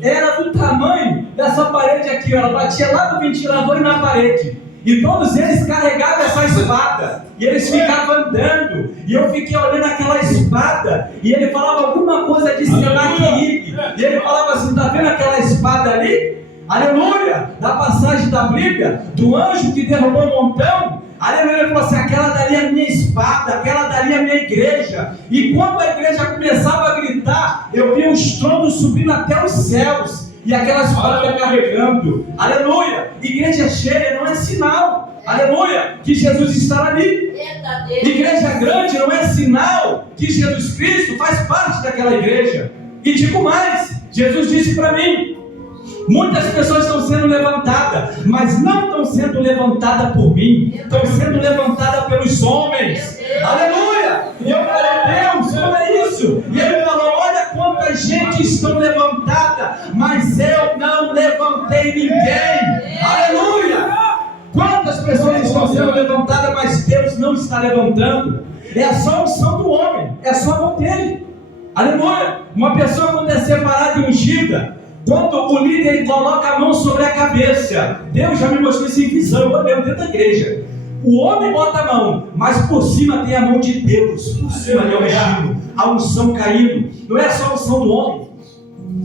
era do tamanho dessa parede aqui, ela batia lá no ventilador e na parede. E todos eles carregavam essa espada. E eles ficavam andando. E eu fiquei olhando aquela espada. E ele falava alguma coisa de Senaqueribe. E ele falava assim, está vendo aquela espada ali? Aleluia! Da passagem da Bíblia, do anjo que derrubou o montão. Aleluia! Ele falou assim, aquela dali é a minha espada, aquela dali é a minha igreja. E quando a igreja começava a gritar, eu via um estrondo subindo até os céus. E aquela espada carregando. Aleluia! Igreja cheia não é sinal. Aleluia! Que Jesus está ali. Igreja grande não é sinal que Jesus Cristo faz parte daquela igreja. E digo mais, Jesus disse para mim, muitas pessoas estão sendo levantadas, mas não estão sendo levantadas por mim, estão sendo levantadas pelos homens. Aleluia! E eu falei, Deus, como é isso? E ele falou, olha quanta gente estão levantada, mas eu não levantei ninguém. Aleluia! Quantas pessoas estão sendo levantadas, mas Deus não está levantando? É só a unção do homem, é só a mão dele. Aleluia! Uma pessoa quando é separada e ungida, quando o líder coloca a mão sobre a cabeça, Deus já me mostrou isso em visão, eu vou ver dentro da igreja. O homem bota a mão, mas por cima tem a mão de Deus, por cima é o ungido, a unção caindo. Não é só a unção do homem.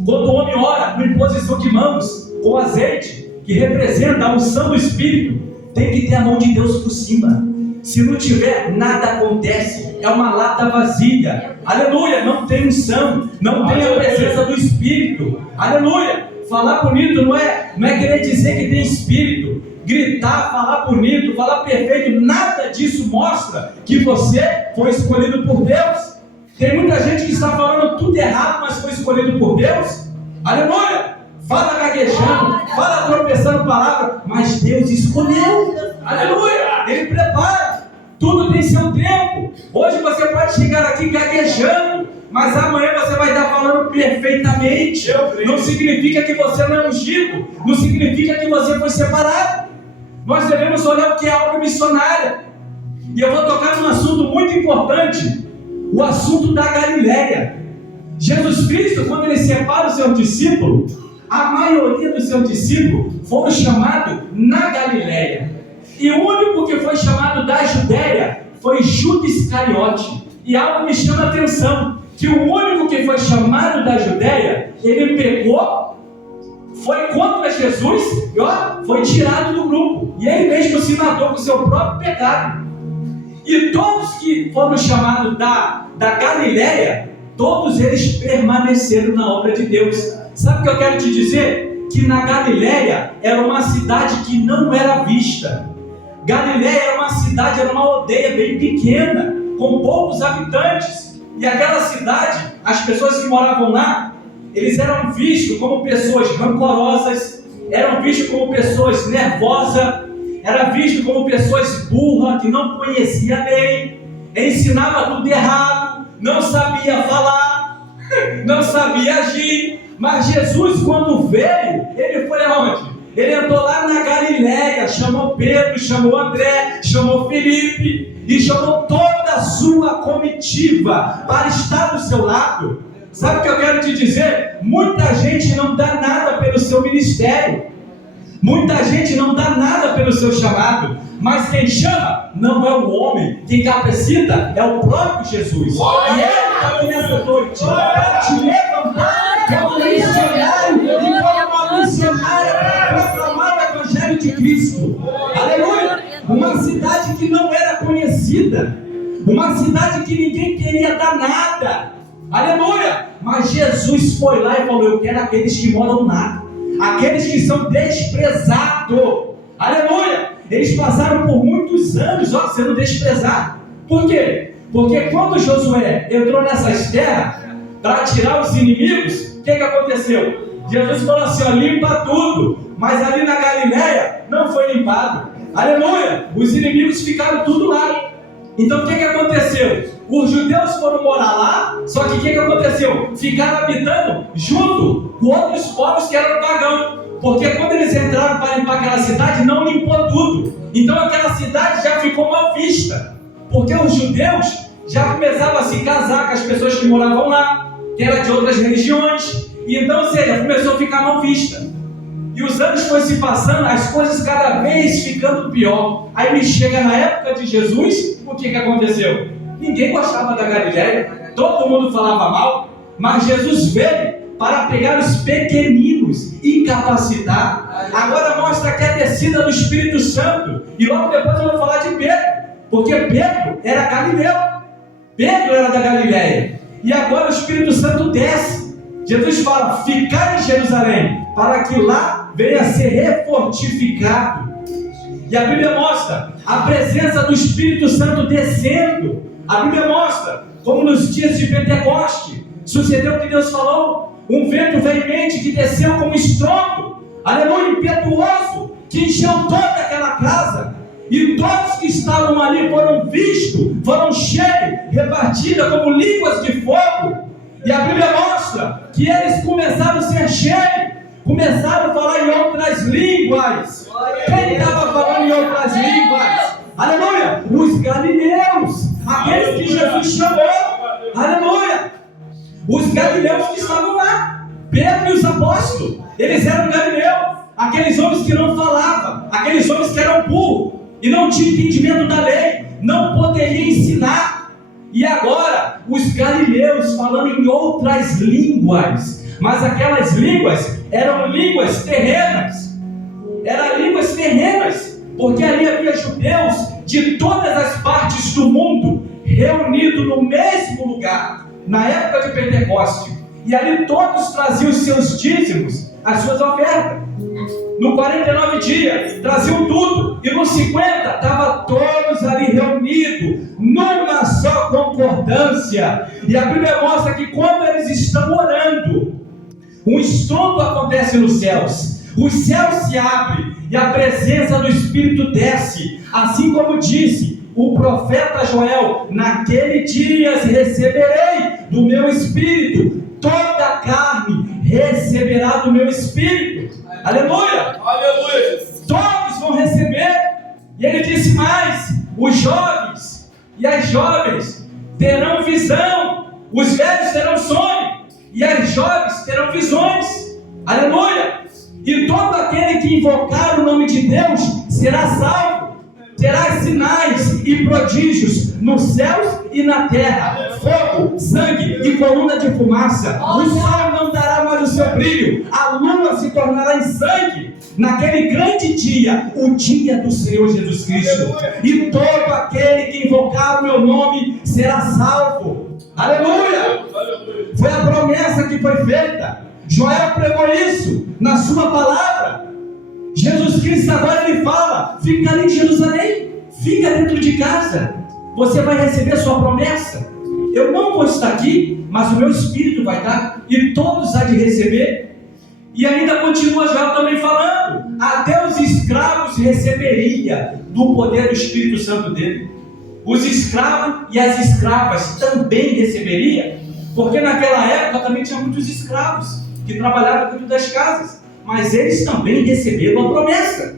Quando o homem ora com imposição de mãos, com azeite, que representa a unção do Espírito, tem que ter a mão de Deus por cima. Se não tiver, nada acontece. É uma lata vazia. Aleluia, não tem unção, não tem a presença do Espírito. Aleluia, falar bonito não é querer dizer que tem Espírito. Gritar, falar bonito, falar perfeito, nada disso mostra que você foi escolhido por Deus. Tem muita gente que está falando tudo errado, mas foi escolhido por Deus. Aleluia, fala gaguejando, fala tropeçando palavra, mas Deus escolheu. Aleluia, Ele prepara. Tudo tem seu tempo. Hoje você pode chegar aqui gaguejando, mas amanhã você vai estar falando perfeitamente. Não significa que você não é ungido, não significa que você foi separado. Nós devemos olhar o que é a obra missionária. E eu vou tocar num assunto muito importante, o assunto da Galileia. Jesus Cristo, quando Ele separa o seu discípulo, a maioria dos seus discípulos foram chamados na Galileia. E o único que foi chamado da Judéia foi Judas Iscariote. E algo me chama a atenção, que o único que foi chamado da Judéia, ele pegou, foi contra Jesus e foi tirado do grupo. E ele mesmo se matou com o seu próprio pecado. E todos que foram chamados da Galileia, todos eles permaneceram na obra de Deus. Sabe o que eu quero te dizer? Que na Galileia era uma cidade que não era vista. Galileia era uma cidade, era uma aldeia bem pequena, com poucos habitantes. E aquela cidade, as pessoas que moravam lá, eles eram vistos como pessoas rancorosas, eram vistos como pessoas nervosas, eram vistos como pessoas burras, que não conheciam a lei, ensinava tudo errado, não sabia falar, não sabia agir. Mas Jesus, quando veio, ele foi aonde? Ele entrou lá na Galileia, chamou Pedro, chamou André, chamou Felipe e chamou toda a sua comitiva para estar do seu lado. Sabe o que eu quero te dizer? Muita gente não dá nada pelo seu ministério, muita gente não dá nada pelo seu chamado, mas quem chama não é o homem, quem capacita é o próprio Jesus. E ele está aqui nessa noite para te levantar como missionário e como uma missionária para proclamar o Evangelho de Cristo. Aleluia! Uma cidade que não era conhecida, uma cidade que ninguém queria dar nada. Aleluia! Mas Jesus foi lá e falou: eu quero aqueles que moram lá, aqueles que são desprezados. Aleluia! Eles passaram por muitos anos sendo desprezados. Por quê? Porque quando Josué entrou nessas terras para tirar os inimigos, o que aconteceu? Jesus falou assim: limpa tudo. Mas ali na Galileia não foi limpado. Aleluia! Os inimigos ficaram tudo lá. Então o que aconteceu? Os judeus foram morar lá, só que o que aconteceu? Ficaram habitando junto com outros povos que eram pagãos. Porque quando eles entraram para limpar aquela cidade, não limpou tudo. Então aquela cidade já ficou mal vista. Porque os judeus já começavam a se casar com as pessoas que moravam lá, que eram de outras religiões. E então, ou seja, começou a ficar mal vista. E os anos foram se passando, as coisas cada vez ficando pior. Aí me chega na época de Jesus, o que aconteceu? Ninguém gostava da Galileia, todo mundo falava mal, mas Jesus veio para pegar os pequeninos e capacitar. Agora mostra que é a descida do Espírito Santo. E logo depois eu vou falar de Pedro, porque Pedro era galileu. Pedro era da Galileia. E agora o Espírito Santo desce. Jesus fala, ficar em Jerusalém, para que lá venha a ser refortificado. E a Bíblia mostra a presença do Espírito Santo descendo. A Bíblia mostra como nos dias de Pentecoste sucedeu o que Deus falou. Um vento veemente que desceu como estrondo, aleluia, impetuoso, que encheu toda aquela casa. E todos que estavam ali foram vistos, foram cheios, repartidos como línguas de fogo. E a Bíblia mostra que eles começaram a ser cheios, começaram a falar em outras línguas. Quem estava falando em outras línguas? Aleluia! Os galileus, aqueles que Jesus chamou. Aleluia! Os galileus que estavam lá, Pedro e os apóstolos, eles eram galileus, aqueles homens que não falavam, aqueles homens que eram burros e não tinham entendimento da lei, não poderiam ensinar. E agora, os galileus falando em outras línguas, mas aquelas línguas eram línguas terrenas, porque ali havia judeus de todas as partes do mundo reunidos no mesmo lugar. Na época de Pentecoste, e ali todos traziam os seus dízimos, as suas ofertas. No 49 dias, traziam tudo, e no 50, estavam todos ali reunidos, numa só concordância. E a Bíblia mostra que quando eles estão orando, um estrondo acontece nos céus, os céus se abrem, e a presença do Espírito desce, assim como disse o profeta Joel, naquele dia receberei do meu Espírito, toda a carne receberá do meu Espírito. Aleluia! Aleluia! Todos vão receber. E ele disse mais, os jovens e as jovens terão visão, os velhos terão sonho, e as jovens terão visões. Aleluia! E todo aquele que invocar o nome de Deus será salvo. Terá sinais e prodígios nos céus e na terra, fogo, sangue e coluna de fumaça. O sol não dará mais o seu brilho, a lua se tornará em sangue. Naquele grande dia, o dia do Senhor Jesus Cristo. E todo aquele que invocar o meu nome será salvo. Aleluia! Foi a promessa que foi feita. Joel pregou isso na sua palavra. Jesus Cristo agora ele fala, fica ali em Jerusalém, fica dentro de casa, você vai receber a sua promessa. Eu não vou estar aqui, mas o meu Espírito vai estar, e todos há de receber. E ainda continua Joel também falando, até os escravos receberiam do poder do Espírito Santo dele. Os escravos e as escravas também receberiam, porque naquela época também tinha muitos escravos que trabalhavam dentro das casas. Mas eles também receberam a promessa.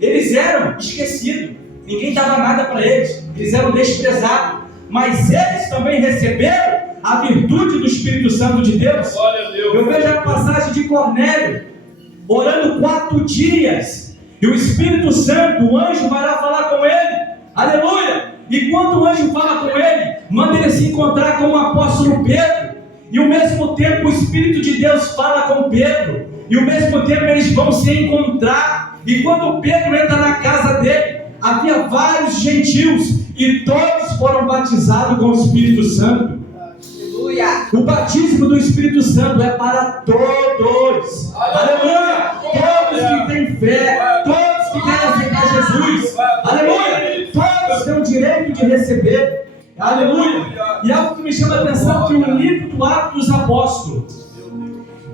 Eles eram esquecidos, ninguém dava nada para eles, eles eram desprezados, mas eles também receberam a virtude do Espírito Santo de Deus. Eu vejo a passagem de Cornélio, orando 4 dias, e o Espírito Santo, o anjo vai lá falar com ele, aleluia, e quando o anjo fala com ele, manda ele se encontrar com o apóstolo Pedro, e ao mesmo tempo o Espírito de Deus fala com Pedro, e ao mesmo tempo eles vão se encontrar. E quando Pedro entra na casa dele, havia vários gentios, e todos foram batizados com o Espírito Santo. Aleluia! O batismo do Espírito Santo é para todos. Aleluia! Todos que têm fé, todos que querem aceitar Jesus. Aleluia! Todos têm o direito de receber. Aleluia! E algo que me chama a atenção, que o livro do Atos dos Apóstolos,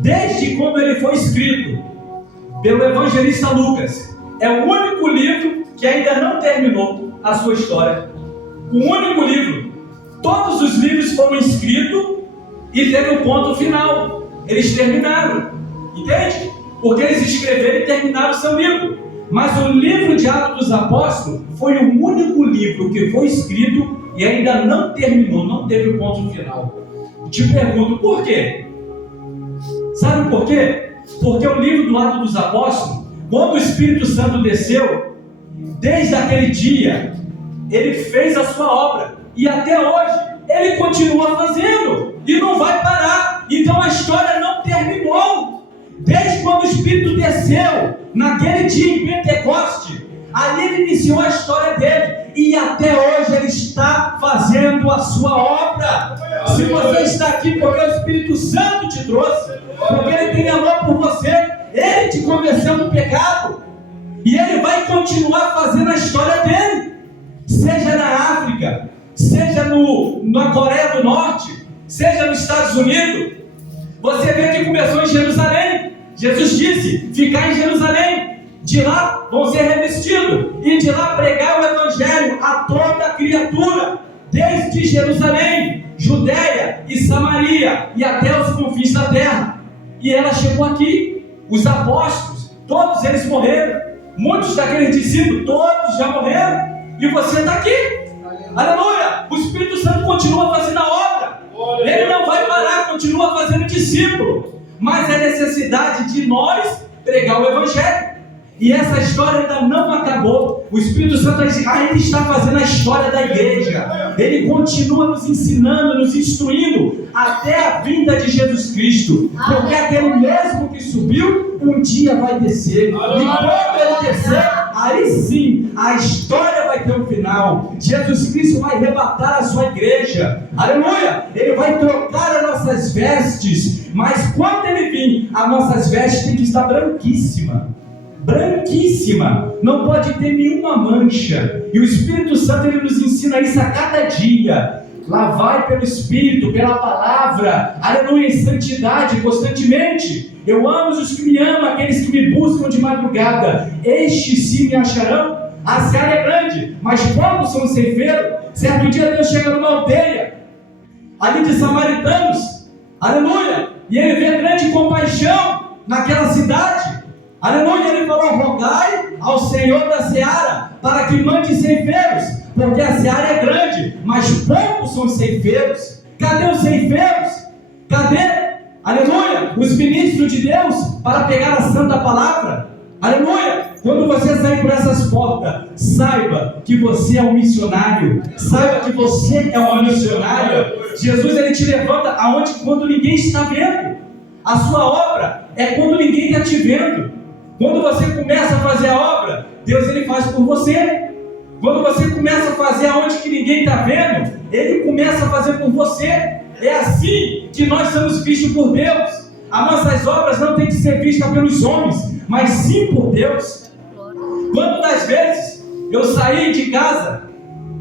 desde quando ele foi escrito pelo evangelista Lucas, é o único livro que ainda não terminou a sua história. Um único livro. Todos os livros foram escritos e teve um ponto final. Eles terminaram. Entende? Porque eles escreveram e terminaram o seu livro. Mas o livro de Atos dos Apóstolos foi o único livro que foi escrito e ainda não terminou, não teve o ponto final. Te pergunto, por quê? Sabe por quê? Porque o livro do Atos dos Apóstolos, quando o Espírito Santo desceu, desde aquele dia, ele fez a sua obra. E até hoje, ele continua fazendo. E não vai parar. Então a história não terminou. Desde quando o Espírito desceu, naquele dia em Pentecoste, ali ele iniciou a história dele. E até hoje ele está fazendo a sua obra. Se você está aqui porque o Espírito Santo te trouxe, porque ele tem amor por você, ele te convenceu do pecado. E ele vai continuar fazendo a história dele. Seja na África, seja na Coreia do Norte, seja nos Estados Unidos. Você vê que começou em Jerusalém. Jesus disse, ficar em Jerusalém. De lá vão ser revestidos. E de lá pregar o Evangelho a toda criatura. Desde Jerusalém, Judeia e Samaria e até os confins da terra. E ela chegou aqui. Os apóstolos, todos eles morreram. Muitos daqueles discípulos, todos já morreram. E você está aqui. Aleluia! O Espírito Santo continua fazendo a obra. Ele não vai parar, continua fazendo discípulo. Mas é necessidade de nós pregar o Evangelho. E essa história ainda não acabou. O Espírito Santo ainda está fazendo a história da igreja. Ele continua nos ensinando, nos instruindo até a vinda de Jesus Cristo. Porque aquele mesmo que subiu, um dia vai descer. E quando ele descer, aí sim, a história vai ter um final. Jesus Cristo vai arrebatar a sua igreja. Aleluia! Ele vai trocar as nossas vestes. Mas quando ele vir, as nossas vestes têm que estar branquíssimas. Branquíssima, não pode ter nenhuma mancha. E o Espírito Santo ele nos ensina isso a cada dia. Lavai pelo Espírito, pela palavra, aleluia, em santidade constantemente. Eu amo os que me amam, aqueles que me buscam de madrugada. Estes sim me acharão. A seara é grande, mas poucos são ceifeiros. Certo dia Deus chega numa aldeia ali de samaritanos, aleluia, e ele vê grande compaixão naquela cidade. Aleluia, ele falou, rogai ao Senhor da seara, para que mande ceifeiros, porque a seara é grande, mas poucos são ceifeiros. Cadê os ceifeiros? Cadê, aleluia, os ministros de Deus, para pegar a santa palavra? Aleluia, quando você sair por essas portas, saiba que você é um missionário, saiba que você é uma missionária. Jesus, ele te levanta aonde, quando ninguém está vendo. A sua obra é quando ninguém está te vendo. Quando você começa a fazer a obra, Deus ele faz por você. Quando você começa a fazer aonde que ninguém está vendo, Ele começa a fazer por você. É assim que nós somos vistos por Deus. As nossas obras não têm que ser vistas pelos homens, mas sim por Deus. Quantas vezes eu saí de casa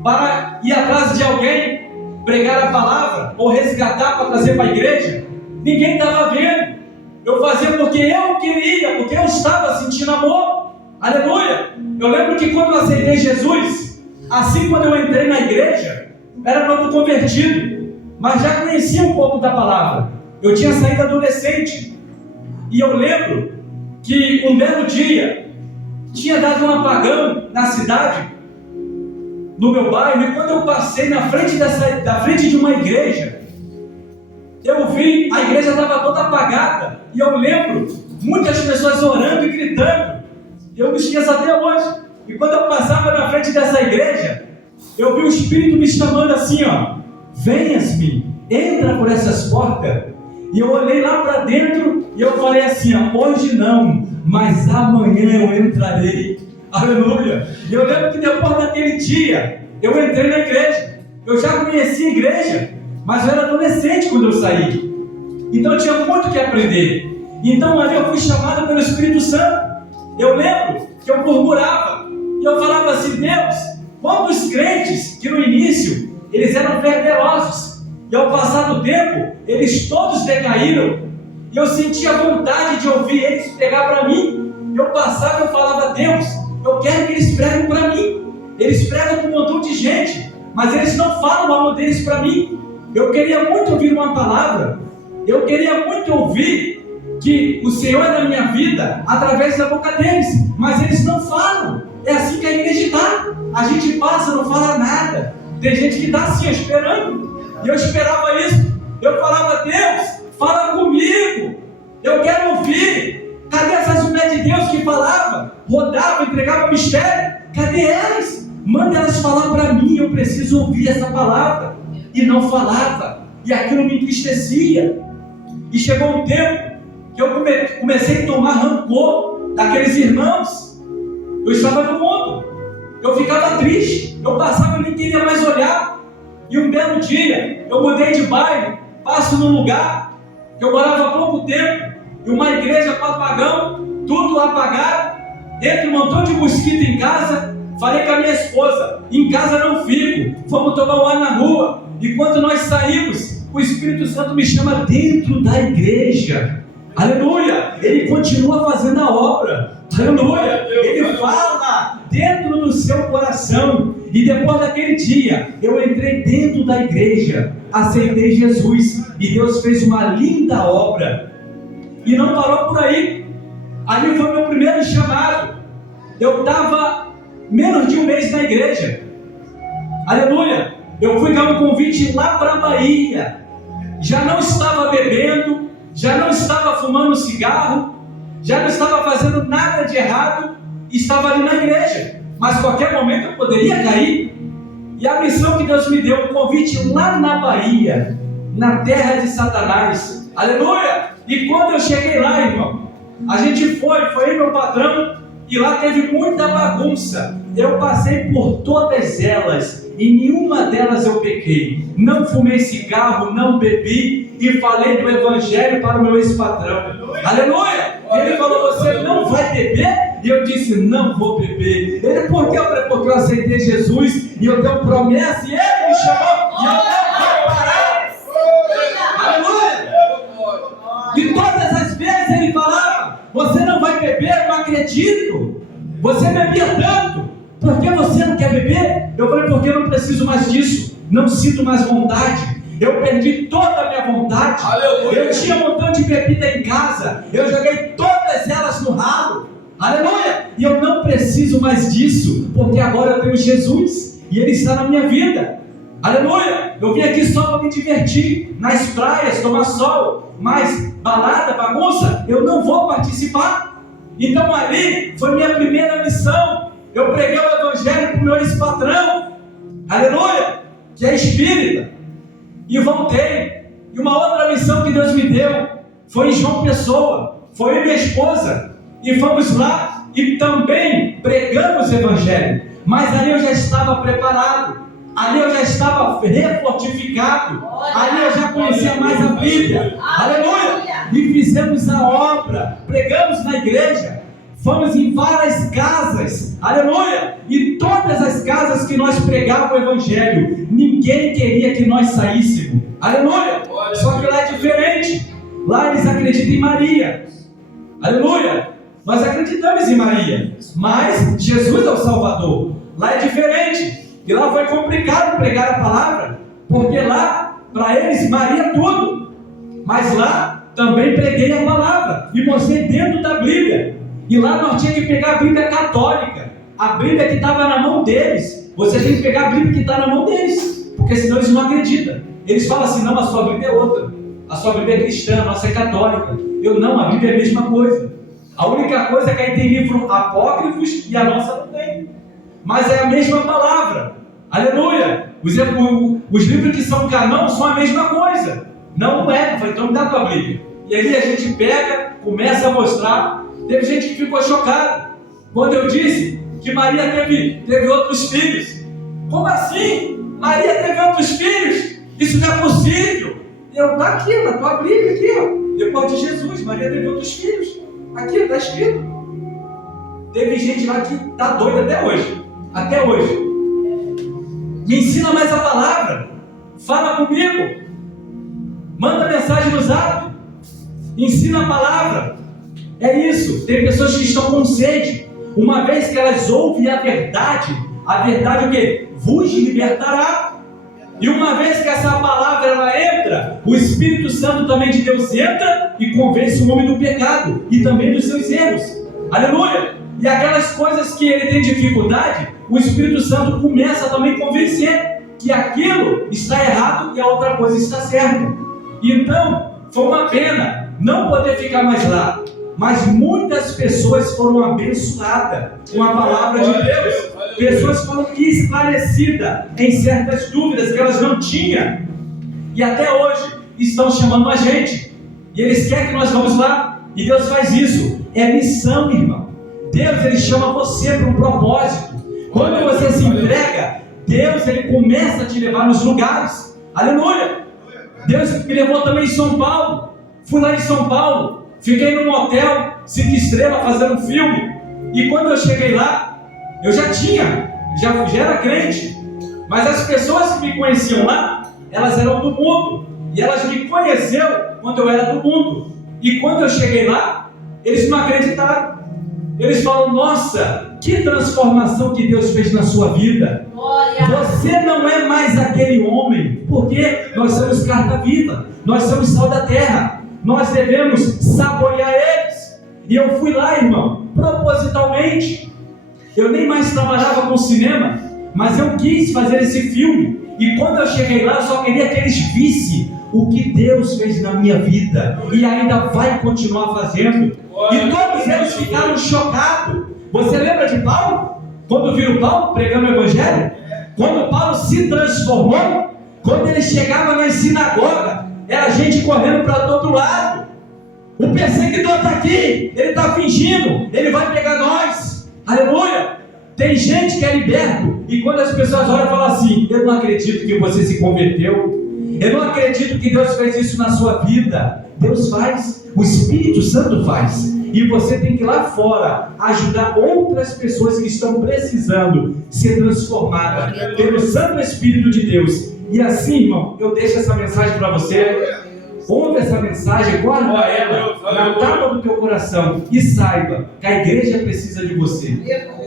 para ir à casa de alguém, pregar a palavra, ou resgatar para trazer para a igreja, ninguém estava vendo. Eu fazia porque eu queria, porque eu estava sentindo amor. Aleluia! Eu lembro que quando eu aceitei Jesus, assim quando eu entrei na igreja, era novo convertido, mas já conhecia um pouco da palavra. Eu tinha saído adolescente. E eu lembro que um belo dia, tinha dado um apagão na cidade, no meu bairro, e quando eu passei na frente da frente de uma igreja, eu vi, a igreja estava toda apagada, e eu lembro muitas pessoas orando e gritando. Eu me esqueço até hoje. E quando eu passava na frente dessa igreja, eu vi o Espírito me chamando assim, ó: venhas-me, entra por essas portas. E eu olhei lá para dentro e eu falei assim, ó: hoje não, mas amanhã eu entrarei. Aleluia! E eu lembro que depois daquele dia, eu entrei na igreja. Eu já conhecia a igreja, mas eu era adolescente quando eu saí. Então eu tinha muito que aprender. Então ali eu fui chamado pelo Espírito Santo. Eu lembro que eu murmurava e eu falava assim: Deus, quantos crentes que no início eles eram fervorosos, e ao passar do tempo eles todos decaíram, e eu sentia vontade de ouvir eles pregar para mim. Eu passava e eu falava: Deus, eu quero que eles preguem para mim. Eles pregam para um montão de gente, mas eles não falam o amor deles para mim. Eu queria muito ouvir uma palavra, eu queria muito ouvir que o Senhor é na minha vida através da boca deles, mas eles não falam. É assim que a igreja está. A gente passa, não fala nada. Tem gente que está assim, esperando. E eu esperava isso. Eu falava: Deus, fala comigo, eu quero ouvir. Cadê essas mulheres de Deus que falavam, rodavam, entregavam mistério? Cadê elas? Manda elas falar para mim, eu preciso ouvir essa palavra. E não falava, e aquilo me entristecia. E chegou um tempo que eu comecei a tomar rancor daqueles irmãos. Eu estava no mundo, eu ficava triste, eu passava e nem queria mais olhar. E um belo dia, eu mudei de bairro, passo num lugar que eu morava há pouco tempo, e uma igreja papagão, tudo apagado, entra um montão de mosquito em casa. Falei com a minha esposa: em casa não fico, vamos tomar um ar na rua. E quando nós saímos, o Espírito Santo me chama dentro da igreja. Aleluia! Ele continua fazendo a obra. Aleluia! Ele fala dentro do seu coração. E depois daquele dia, eu entrei dentro da igreja, aceitei Jesus, e Deus fez uma linda obra. E não parou por aí. Ali foi meu primeiro chamado. Eu estava menos de um mês na igreja. Aleluia! Eu fui dar um convite lá para a Bahia. Já não estava bebendo, já não estava fumando cigarro, já não estava fazendo nada de errado, estava ali na igreja. Mas a qualquer momento eu poderia cair. E a missão que Deus me deu, um convite lá na Bahia, na terra de Satanás. Aleluia! E quando eu cheguei lá, irmão, a gente foi meu patrão, e lá teve muita bagunça. Eu passei por todas elas, e nenhuma delas eu pequei. Não fumei cigarro, não bebi, e falei do evangelho para o meu ex-patrão. Aleluia! Ele falou: você não vai beber? E eu disse: não vou beber. Ele: por quê? Porque eu aceitei Jesus, e eu tenho promessa, e ele me chamou, e eu não vou parar. Aleluia! E todas as vezes ele falava: você não vai beber? Eu não acredito. Você bebia tanto, por que você não quer beber? Eu falei: porque eu não preciso mais disso, não sinto mais vontade. Eu perdi toda a minha vontade. Aleluia. Eu tinha um montão de bebida em casa, eu joguei todas elas no ralo. Aleluia! E eu não preciso mais disso, porque agora eu tenho Jesus, e Ele está na minha vida. Aleluia! Eu vim aqui só para me divertir, nas praias, tomar sol, mas balada, bagunça, eu não vou participar. Então ali foi minha primeira missão. Eu preguei o evangelho para o meu ex-patrão, aleluia, que é espírita, e voltei. E uma outra missão que Deus me deu foi em João Pessoa. Foi eu e minha esposa, e fomos lá e também pregamos o evangelho. Mas ali eu já estava preparado, ali eu já estava refortificado, ali eu já conhecia mais a Bíblia, aleluia, e fizemos a obra, pregamos na igreja, fomos em várias casas, aleluia, e todas as casas que nós pregávamos o evangelho, ninguém queria que nós saíssemos, aleluia. Só que lá é diferente, lá eles acreditam em Maria, aleluia. Nós acreditamos em Maria, mas Jesus é o Salvador. Lá é diferente, e lá foi complicado pregar a palavra, porque lá, para eles, Maria é tudo. Mas lá também preguei a palavra e mostrei dentro da Bíblia. E lá nós tínhamos que pegar a Bíblia católica, a Bíblia que estava na mão deles. Você tem que pegar a Bíblia que está na mão deles, porque senão eles não acreditam. Eles falam assim: não, a sua Bíblia é outra, a sua Bíblia é cristã, a nossa é católica. Eu não, a Bíblia é a mesma coisa. A única coisa é que aí tem livros apócrifos e a nossa não tem, mas é a mesma palavra, aleluia. Os livros que são canão são a mesma coisa. Não é, foi então me dá a tua Bíblia. E aí a gente pega, começa a mostrar. Teve gente que ficou chocada quando eu disse que Maria teve outros filhos. Como assim? Maria teve outros filhos? Isso não é possível. Está aqui na tua Bíblia, aqui, ó. Depois de Jesus, Maria teve outros filhos. Aqui está escrito. Teve gente lá que está doida até hoje. Até hoje. Me ensina mais a palavra. Fala comigo. Manda mensagem no zap. Ensina a palavra. É isso. Tem pessoas que estão com sede. Uma vez que elas ouvem a verdade, a verdade o quê? Vos libertará. E uma vez que essa palavra ela entra, o Espírito Santo também de Deus entra e convence o homem do pecado e também dos seus erros. Aleluia! E aquelas coisas que ele tem dificuldade, o Espírito Santo começa também a convencer que aquilo está errado e a outra coisa está certa. Então, foi uma pena não poder ficar mais lá. Mas muitas pessoas foram abençoadas com a palavra de Deus. Pessoas foram esclarecidas em certas dúvidas que elas não tinham. E até hoje estão chamando a gente. E eles querem que nós vamos lá. E Deus faz isso. É missão, irmão. Deus, Ele chama você para um propósito. Quando você se entrega, Deus, Ele começa a te levar nos lugares. Aleluia! Deus me levou também em São Paulo. Fui lá em São Paulo. Fiquei num hotel, 5 estrelas, fazendo um filme. E quando eu cheguei lá, eu já era crente. Mas as pessoas que me conheciam lá, elas eram do mundo. E elas me conheceram quando eu era do mundo. E quando eu cheguei lá, eles não acreditaram. Eles falam, nossa, que transformação que Deus fez na sua vida. Você não é mais aquele homem. Porque nós somos carta viva. Nós somos sal da terra. Nós devemos saborear eles. E eu fui lá, irmão, propositalmente. Eu nem mais trabalhava com cinema, mas eu quis fazer esse filme. E quando eu cheguei lá, eu só queria que eles vissem o que Deus fez na minha vida. E ainda vai continuar fazendo. E todos eles ficaram chocados. Você lembra de Paulo? Quando viu Paulo pregando o Evangelho? Quando Paulo se transformou? Quando ele chegava na sinagoga, era gente correndo para todo lado. O perseguidor está aqui, ele está fingindo, ele vai pegar nós. Aleluia! Tem gente que é liberto, e quando as pessoas olham e falam assim, eu não acredito que você se converteu, eu não acredito que Deus fez isso na sua vida. Deus faz, o Espírito Santo faz. E você tem que ir lá fora ajudar outras pessoas que estão precisando ser transformadas pelo Santo Espírito de Deus. E assim, irmão, eu deixo essa mensagem para você. Ouve essa mensagem, guarda ela na tábua do teu coração e saiba que a igreja precisa de você.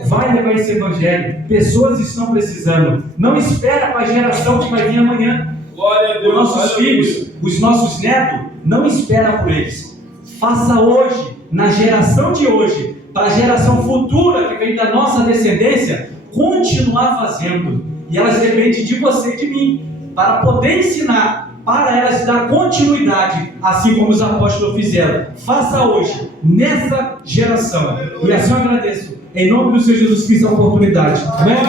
Vai levar esse evangelho. Pessoas estão precisando. Não espera para a geração que vai vir amanhã. Os nossos filhos, os nossos netos, não espera por eles. Faça hoje, na geração de hoje, para a geração futura que vem da nossa descendência, continuar fazendo. E elas dependem de você e de mim, para poder ensinar, para elas dar continuidade, assim como os apóstolos fizeram. Faça hoje, nessa geração. E assim eu agradeço, em nome do Senhor Jesus Cristo, a oportunidade. Amém?